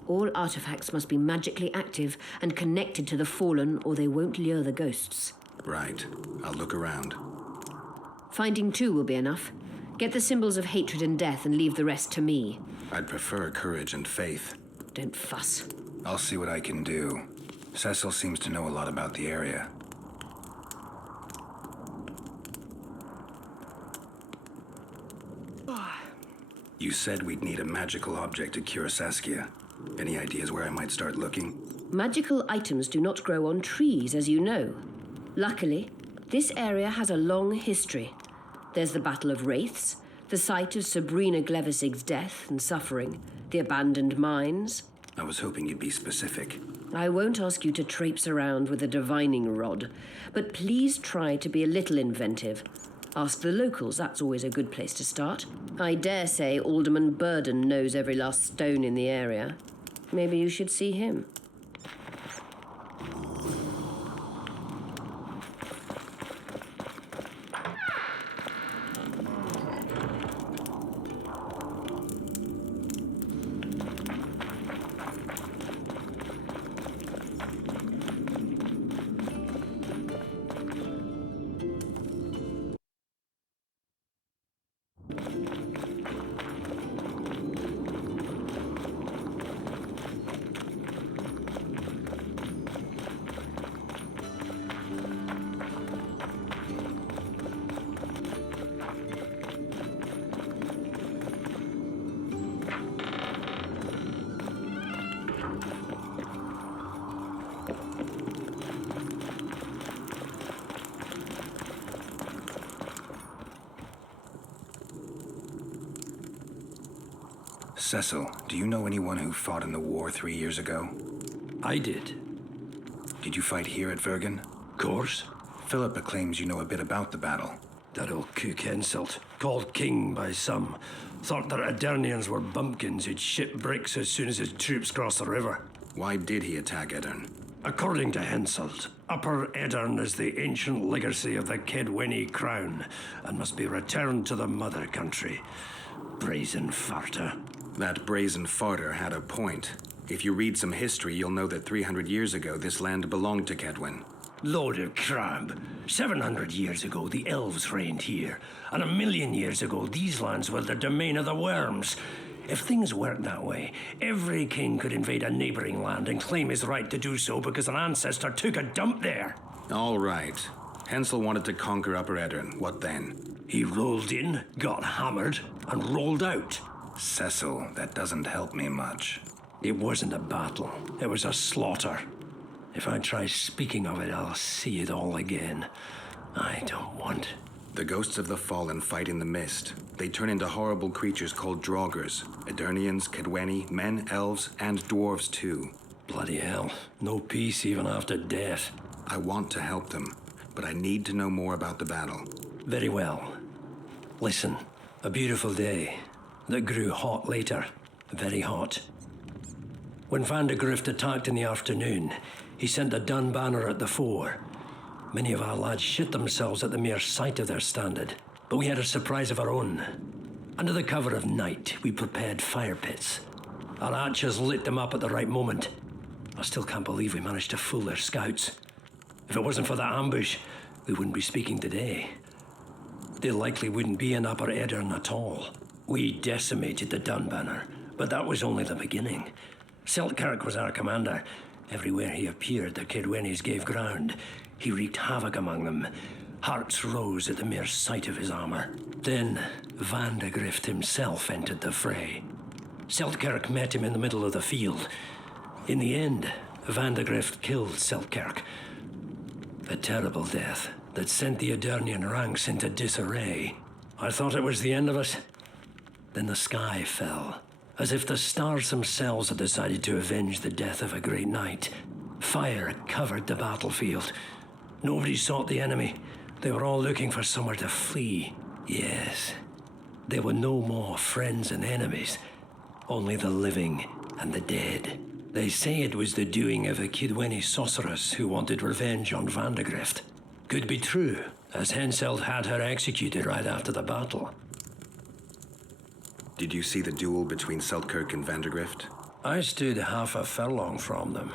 All artifacts must be magically active and connected to the fallen, or they won't lure the ghosts. Right. I'll look around. Finding 2 will be enough. Get the symbols of hatred and death and leave the rest to me. I'd prefer courage and faith. Don't fuss. I'll see what I can do. Cecil seems to know a lot about the area. You said we'd need a magical object to cure Saskia. Any ideas where I might start looking? Magical items do not grow on trees, as you know. Luckily, this area has a long history. There's the Battle of Wraiths, the site of Sabrina Glevisig's death and suffering, the abandoned mines. I was hoping you'd be specific. I won't ask you to traipse around with a divining rod, but please try to be a little inventive. Ask the locals, that's always a good place to start. I dare say Alderman Burden knows every last stone in the area. Maybe you should see him. Cecil, do you know anyone who fought in the war 3 years ago? I did. Did you fight here at Vergen? Course. Philippa claims you know a bit about the battle. That old cook insult, called king by some, thought that Aedirnians were bumpkins who'd ship bricks as soon as his troops crossed the river. Why did he attack Aedirn? According to Henselt, Upper Aedirn is the ancient legacy of the Kedwenny crown and must be returned to the mother country. Brazen farter. That brazen farter had a point. If you read some history, you'll know that 300 years ago this land belonged to Kedwen. Load of crab. 700 years ago, the elves reigned here. And 1,000,000 years ago, these lands were the domain of the worms. If things worked that way, every king could invade a neighboring land and claim his right to do so because an ancestor took a dump there. All right. Hensel wanted to conquer Upper Aedirn. What then? He rolled in, got hammered, and rolled out. Cecil, that doesn't help me much. It wasn't a battle. It was a slaughter. If I try speaking of it, I'll see it all again. I don't want... The ghosts of the fallen fight in the mist. They turn into horrible creatures called Draugrs. Aedirnians, Kedwenny, men, elves, and dwarves too. Bloody hell. No peace even after death. I want to help them, but I need to know more about the battle. Very well. Listen, a beautiful day that grew hot later. Very hot. When Van de Grift attacked in the afternoon, he sent a dun banner at the fore. Many of our lads shit themselves at the mere sight of their standard, but we had a surprise of our own. Under the cover of night, we prepared fire pits. Our archers lit them up at the right moment. I still can't believe we managed to fool their scouts. If it wasn't for that ambush, we wouldn't be speaking today. They likely wouldn't be in Upper Aedirn at all. We decimated the dun banner, but that was only the beginning. Seltkirk was our commander. Everywhere he appeared, the Kedwennies gave ground. He wreaked havoc among them. Hearts rose at the mere sight of his armor. Then, Van de Grift himself entered the fray. Seltkirk met him in the middle of the field. In the end, Van de Grift killed Seltkirk. A terrible death that sent the Aedirnian ranks into disarray. I thought it was the end of us. Then the sky fell, as if the stars themselves had decided to avenge the death of a great knight. Fire covered the battlefield. Nobody sought the enemy. They were all looking for somewhere to flee. Yes, There were no more friends and enemies, only the living and the dead. They say it was the doing of a Kidweni sorceress who wanted revenge on Vandegrift. Could be true, as Henselt had her executed right after the battle. Did you see the duel between Seltkirk and Vandegrift? I stood half a furlong from them.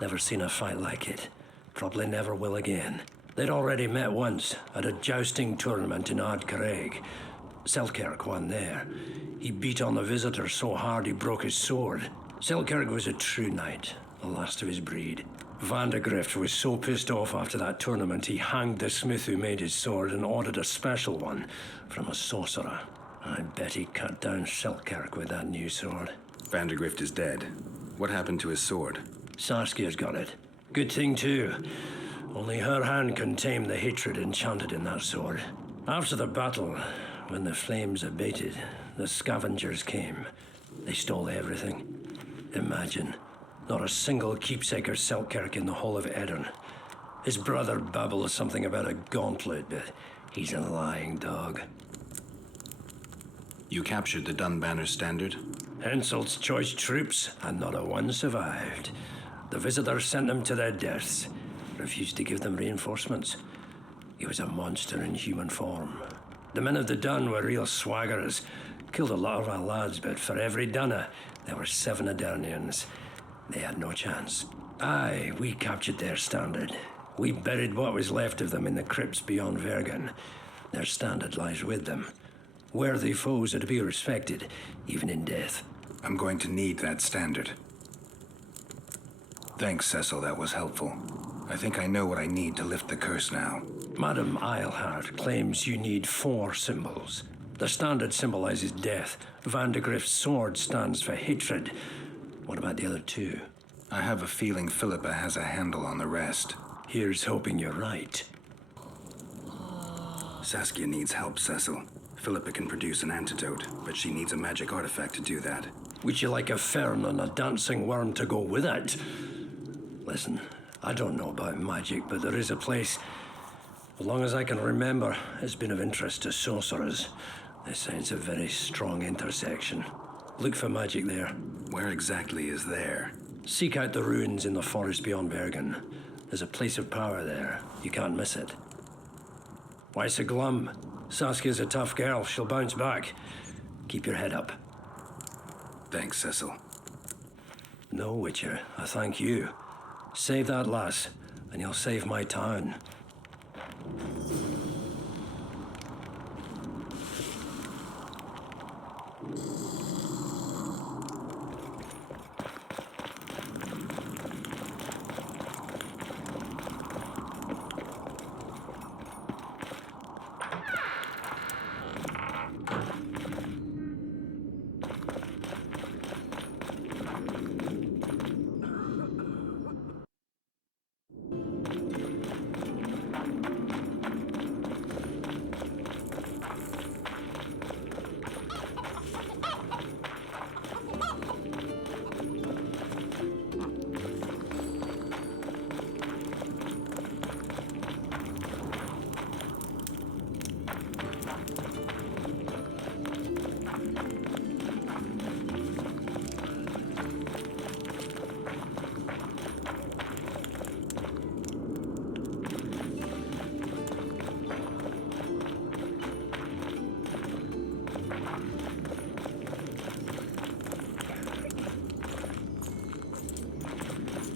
Never seen a fight like it. Probably never will again. They'd already met once at a jousting tournament in Ardcarreg. Seltkirk won there. He beat on the visitor so hard he broke his sword. Seltkirk was a true knight, the last of his breed. Vandegrift was so pissed off after that tournament he hanged the smith who made his sword and ordered a special one from a sorcerer. I bet he cut down Seltkirk with that new sword. Vandegrift is dead. What happened to his sword? Saskia's got it. Good thing, too. Only her hand can tame the hatred enchanted in that sword. After the battle, when the flames abated, the scavengers came. They stole everything. Imagine, not a single keepsake of Seltkirk in the whole of Aedirn. His brother babbles something about a gauntlet, but he's a lying dog. You captured the Dunbanner standard? Henselt's choice troops, and not a one survived. The visitors sent them to their deaths, refused to give them reinforcements. He was a monster in human form. The men of the Dun were real swaggerers. Killed a lot of our lads, but for every Dunner, there were 7 Aedirnians. They had no chance. Aye, we captured their standard. We buried what was left of them in the crypts beyond Vergen. Their standard lies with them. Worthy foes are to be respected, even in death. I'm going to need that standard. Thanks, Cecil, that was helpful. I think I know what I need to lift the curse now. Madame Eilhart claims you need 4 symbols. The standard symbolizes death. Vandegrift's sword stands for hatred. What about the other 2? I have a feeling Philippa has a handle on the rest. Here's hoping you're right. Saskia needs help, Cecil. Philippa can produce an antidote, but she needs a magic artifact to do that. Would you like a fern and a dancing worm to go with it? Listen, I don't know about magic, but there is a place, as long as I can remember, it's been of interest to sorcerers. They say it's a very strong intersection. Look for magic there. Where exactly is there? Seek out the ruins in the forest beyond Bergen. There's a place of power there. You can't miss it. Why so glum? Saskia's a tough girl. She'll bounce back. Keep your head up. Thanks, Cecil. No, Witcher. I thank you. Save that lass, and you'll save my town.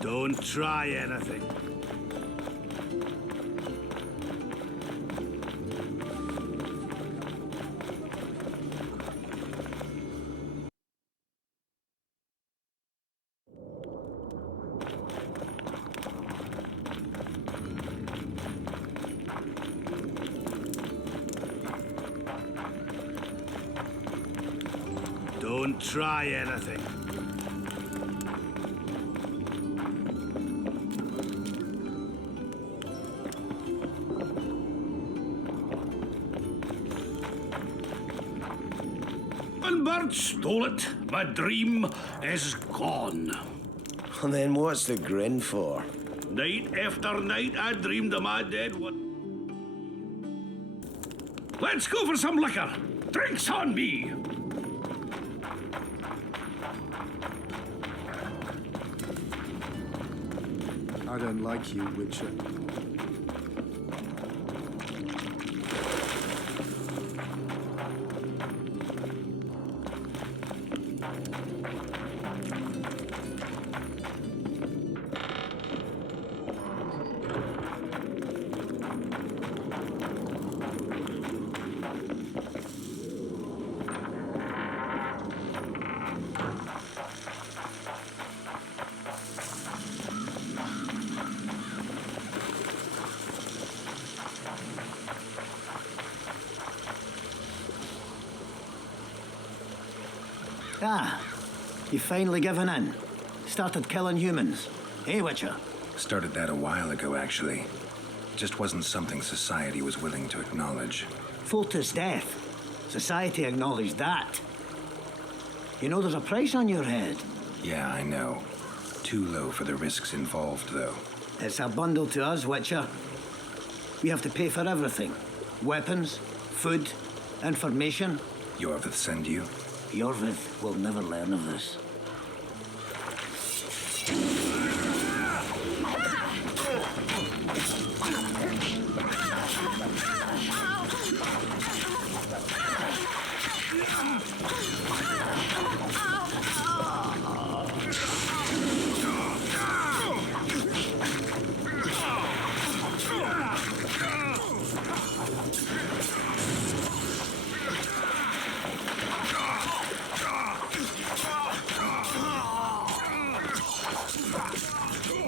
Don't try anything. Don't try anything. Bird stole it. My dream is gone. And then what's the grin for? Night after night, I dreamed of my dead one. Let's go for some liquor. Drinks on me! I don't like you, Witcher. Ah, you've finally given in. Started killing humans. Hey, Witcher? Started that a while ago, actually. Just wasn't something society was willing to acknowledge. Foltest death. Society acknowledged that. You know there's a price on your head. Yeah, I know. Too low for the risks involved, though. It's a bundle to us, Witcher. We have to pay for everything. Weapons, food, information. Yorvith send you? Yorvith will never learn of this.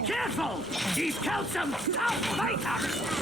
Careful! He's killed some outfighters!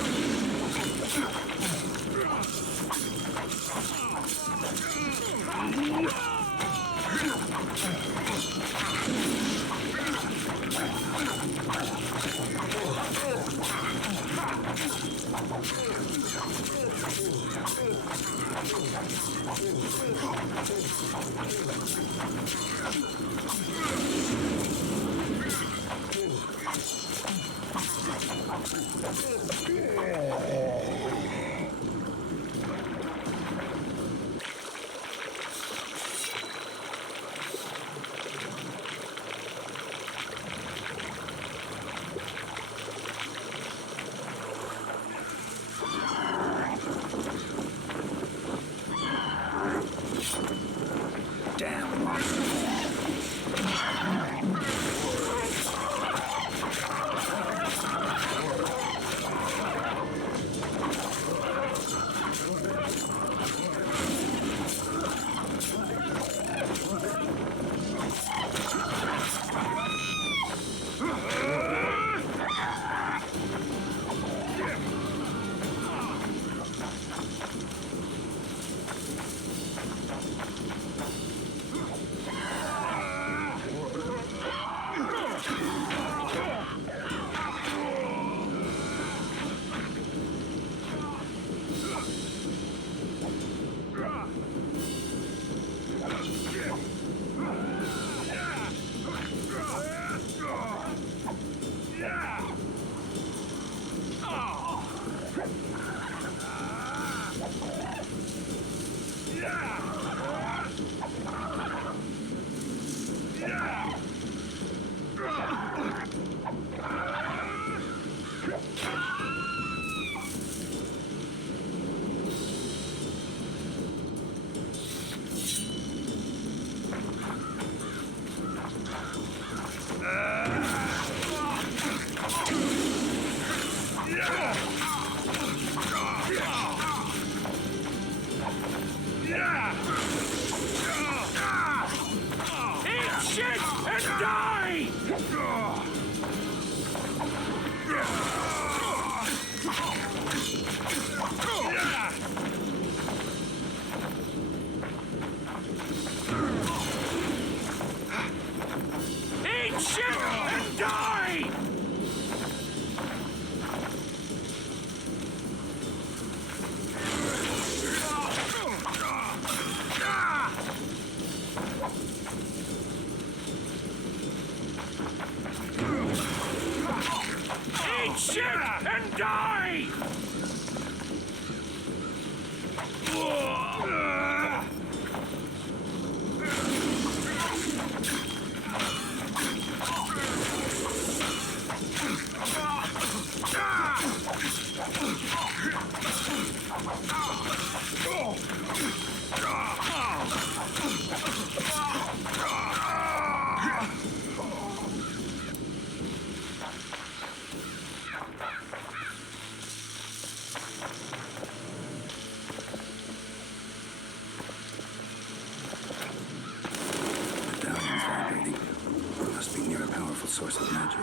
Must be near a powerful source of magic.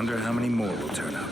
Wonder how many more will turn up.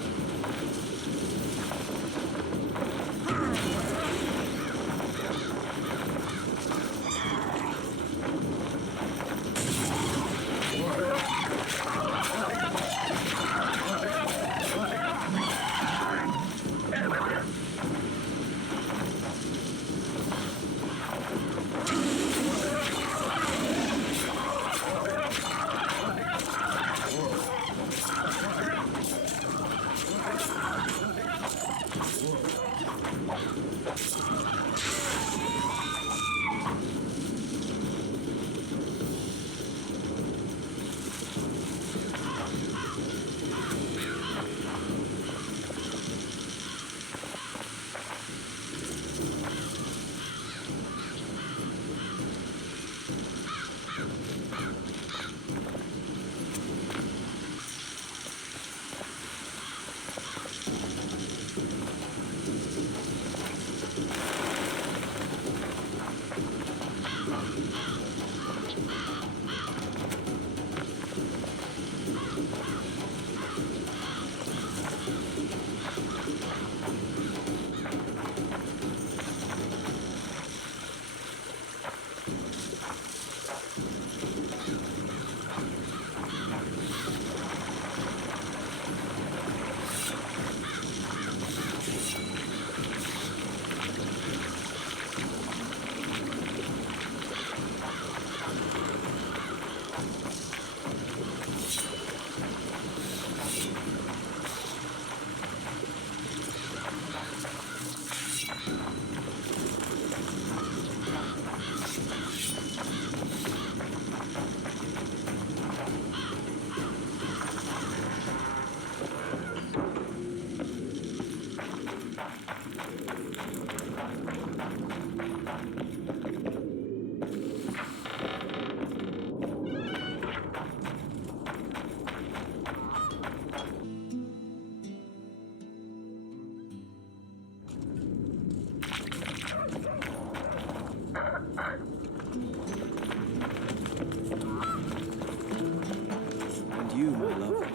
you, my love.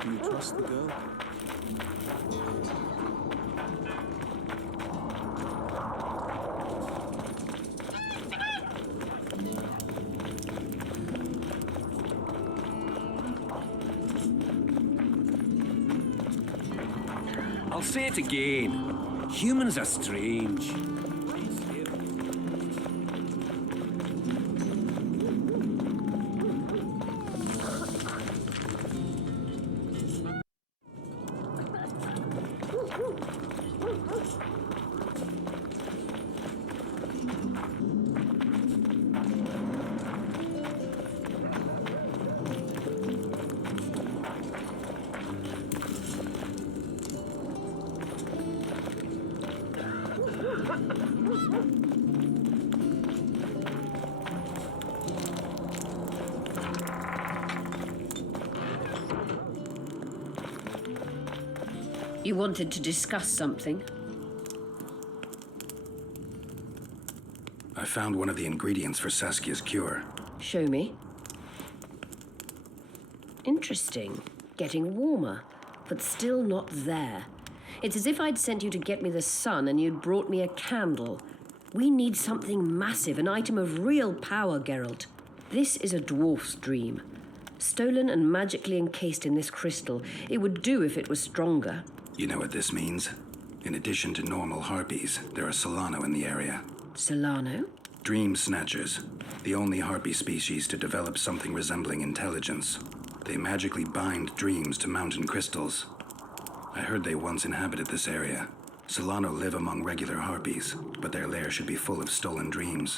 Do you trust the girl? I'll say it again. Humans are strange. You wanted to discuss something? I found one of the ingredients for Saskia's cure. Show me. Interesting. Getting warmer, but still not there. It's as if I'd sent you to get me the sun and you'd brought me a candle. We need something massive, an item of real power, Geralt. This is a dwarf's dream. Stolen and magically encased in this crystal. It would do if it was stronger. You know what this means? In addition to normal harpies, there are Solano in the area. Solano? Dream snatchers. The only harpy species to develop something resembling intelligence. They magically bind dreams to mountain crystals. I heard they once inhabited this area. Solano live among regular harpies, but their lair should be full of stolen dreams.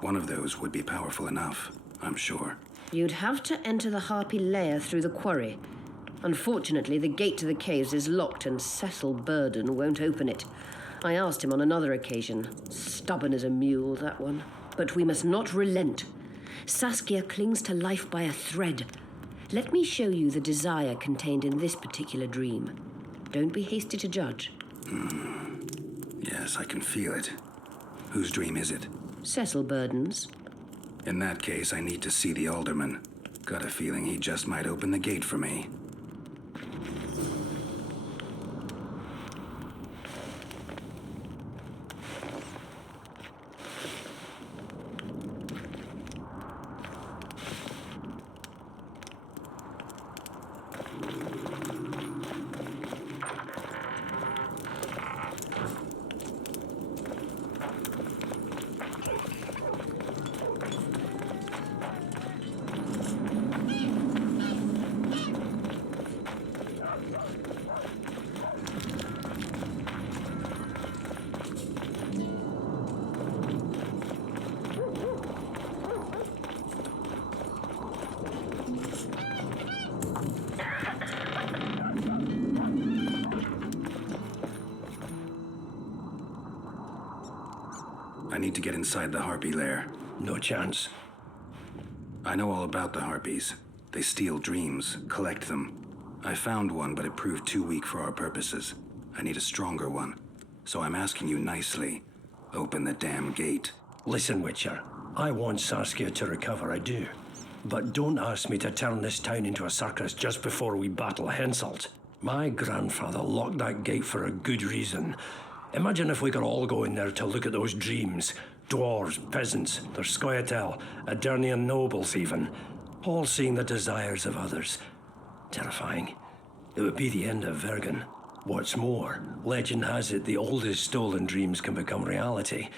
One of those would be powerful enough, I'm sure. You'd have to enter the harpy lair through the quarry. Unfortunately, the gate to the caves is locked and Cecil Burden won't open it. I asked him on another occasion. Stubborn as a mule, that one. But we must not relent. Saskia clings to life by a thread. Let me show you the desire contained in this particular dream. Don't be hasty to judge. Yes, I can feel it. Whose dream is it? Cecil Burden's. In that case, I need to see the alderman. Got a feeling he just might open the gate for me. I need to get inside the harpy lair. No chance. I know all about the harpies. They steal dreams, collect them. I found one, but it proved too weak for our purposes. I need a stronger one. So I'm asking you nicely, open the damn gate. Listen, Witcher. I want Saskia to recover, I do. But don't ask me to turn this town into a circus just before we battle Henselt. My grandfather locked that gate for a good reason. Imagine if we could all go in there to look at those dreams. Dwarves, peasants, their scoia'tael, Aedirnian nobles even. All seeing the desires of others. Terrifying. It would be the end of Vergen. What's more, legend has it the oldest stolen dreams can become reality.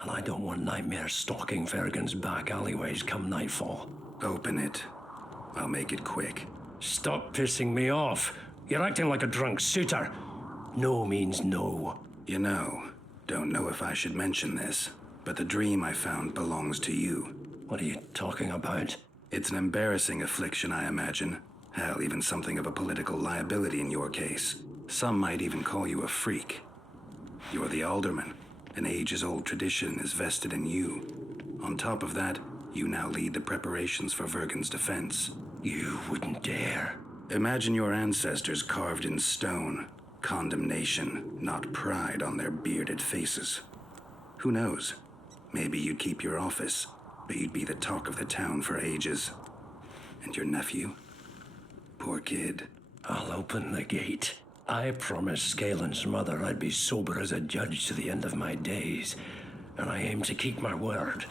And I don't want nightmares stalking Vergen's back alleyways come nightfall. Open it. I'll make it quick. Stop pissing me off. You're acting like a drunk suitor. No means no. You know, don't know if I should mention this, but the dream I found belongs to you. What are you talking about? It's an embarrassing affliction, I imagine. Hell, even something of a political liability in your case. Some might even call you a freak. You're the alderman. An ages-old tradition is vested in you. On top of that, you now lead the preparations for Vergen's defense. You wouldn't dare. Imagine your ancestors carved in stone. Condemnation, not pride on their bearded faces. Who knows? Maybe you'd keep your office, but you'd be the talk of the town for ages. And your nephew? Poor kid. I'll open the gate. I promised Scalen's mother I'd be sober as a judge to the end of my days, and I aim to keep my word.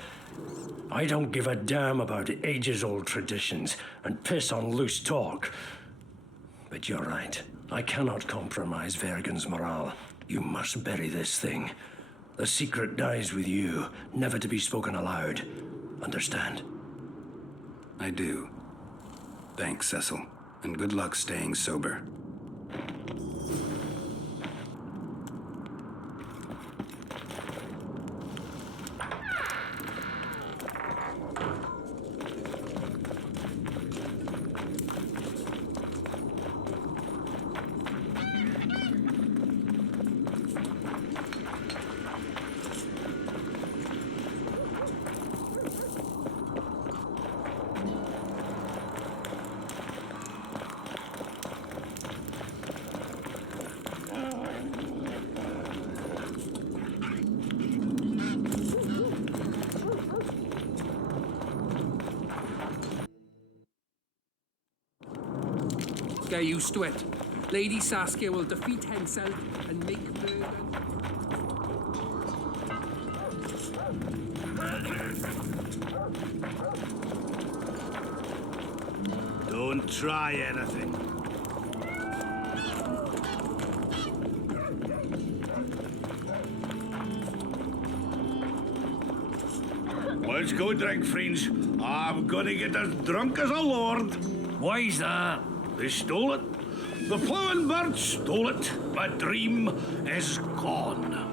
I don't give a damn about ages-old traditions and piss on loose talk. But you're right. I cannot compromise Vergen's morale. You must bury this thing. The secret dies with you, never to be spoken aloud. Understand? I do. Thanks, Cecil. And good luck staying sober. Get used to it. Lady Saskia will defeat Henselt and make Vergen. Don't try anything. Let's go drink, friends. I'm gonna get as drunk as a lord. Why's that? They stole it. The plowing bird stole it. My dream is gone.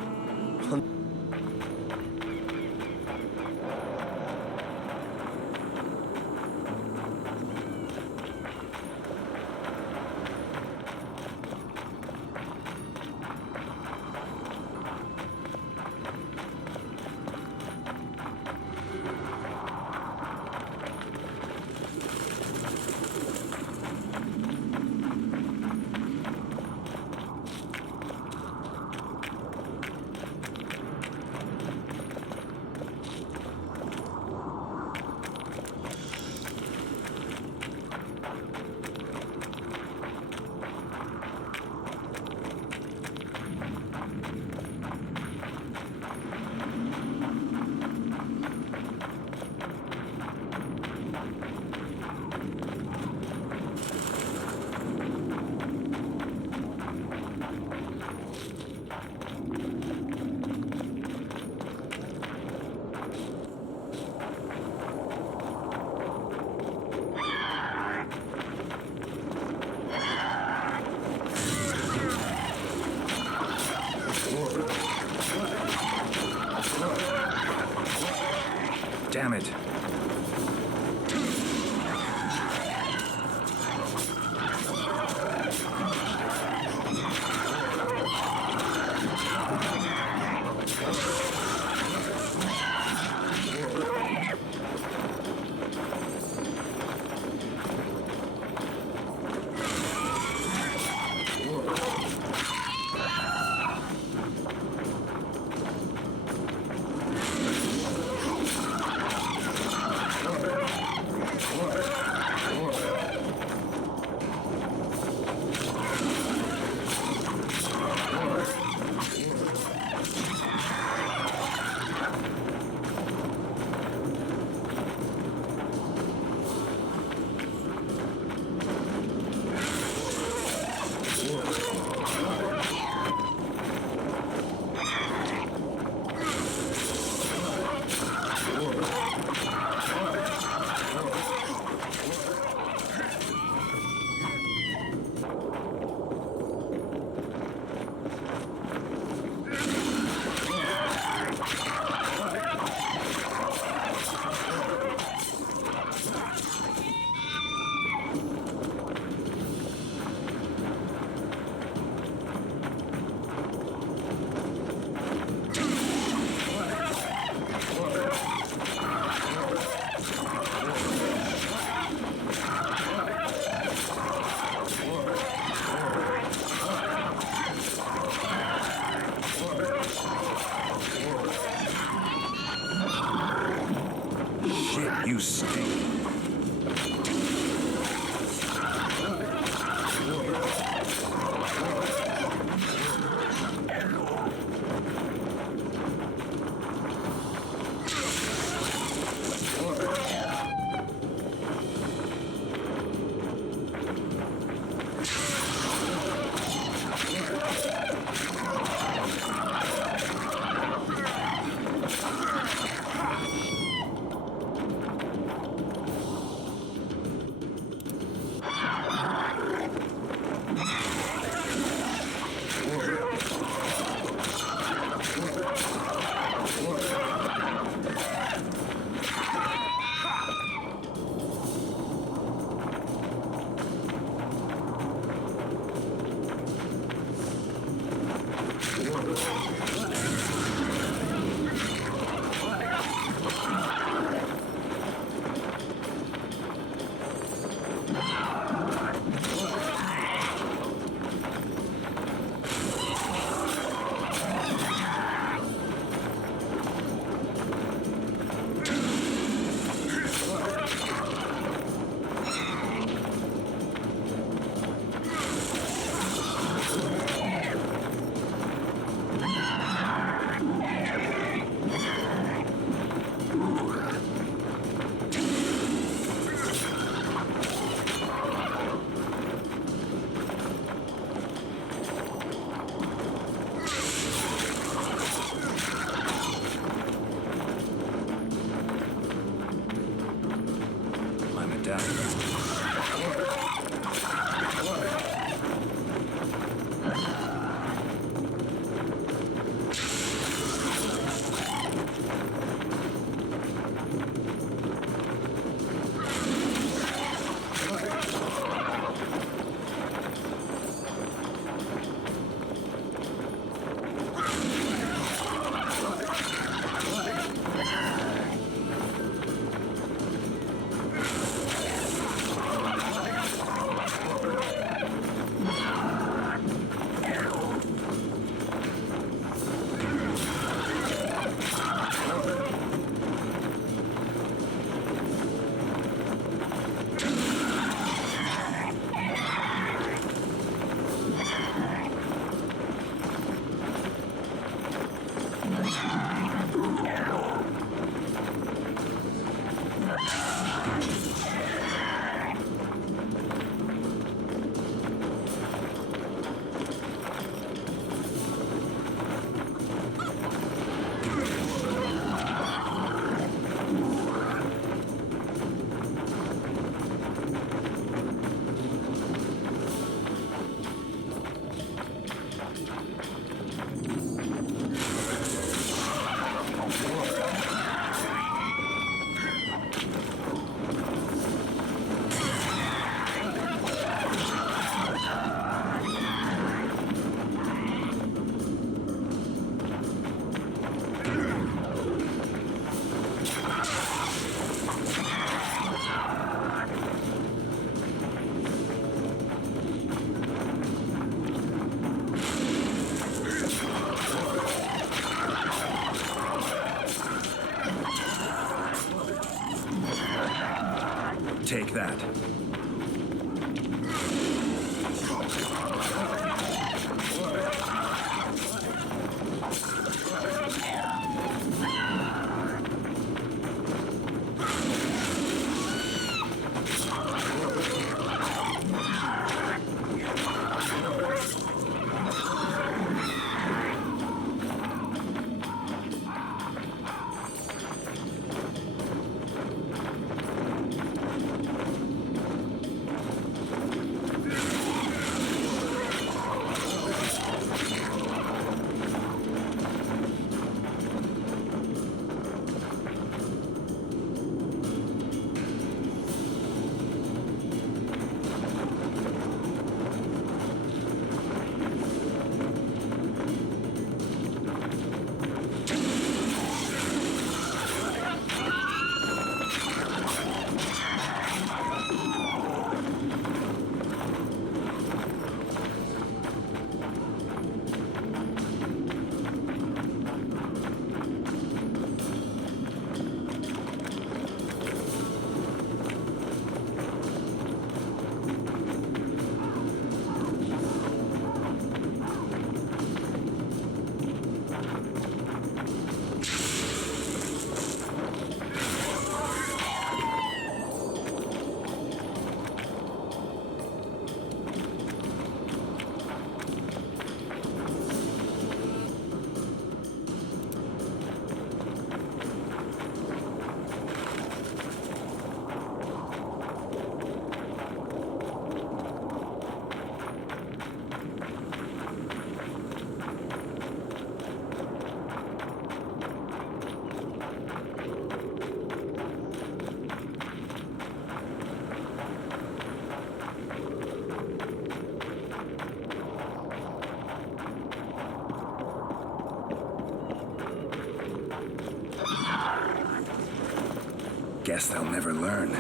Guess they'll never learn.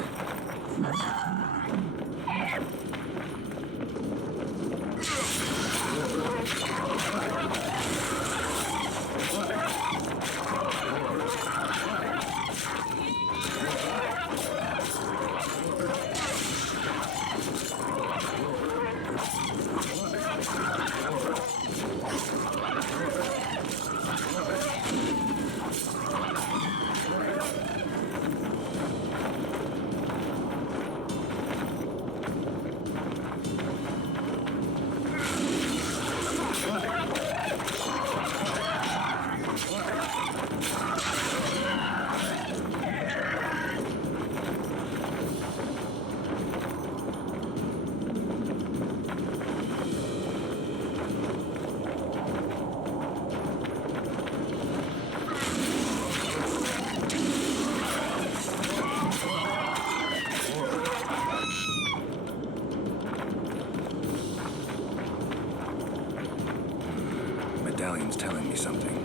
Medallion's telling me something.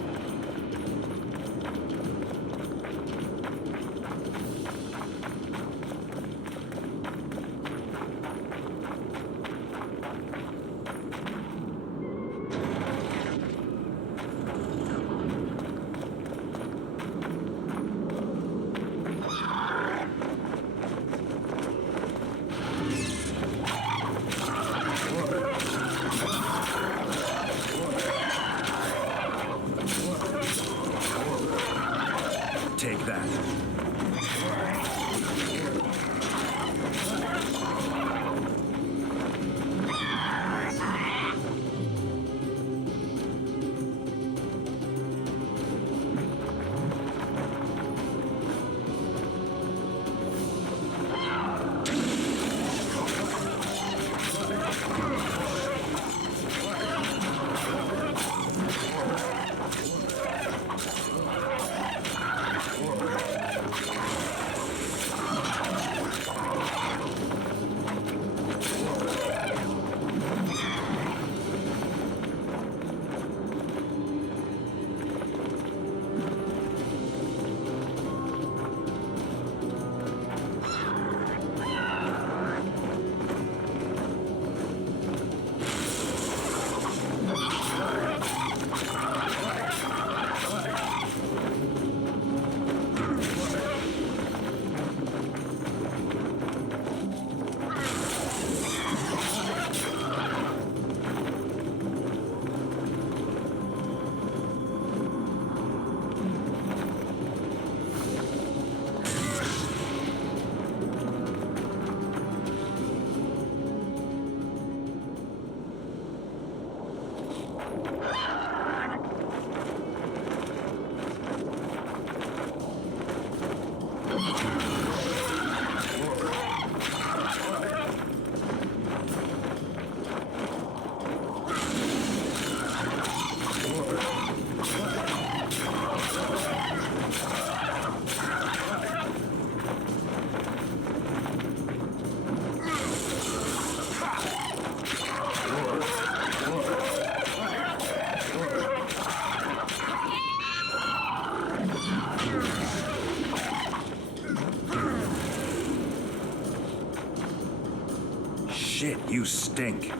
Shit, you stink.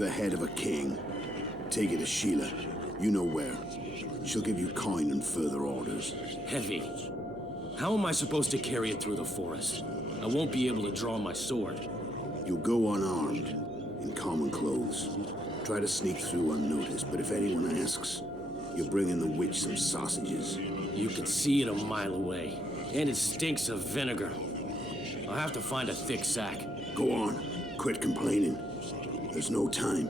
The head of a king. Take it to Sheila. You know where. She'll give you coin and further orders. Heavy. How am I supposed to carry it through the forest? I won't be able to draw my sword. You'll go unarmed, in common clothes. Try to sneak through unnoticed, but if anyone asks, you'll bring in the witch some sausages. You can see it a mile away, and it stinks of vinegar. I'll have to find a thick sack. Go on. Quit complaining. There's no time.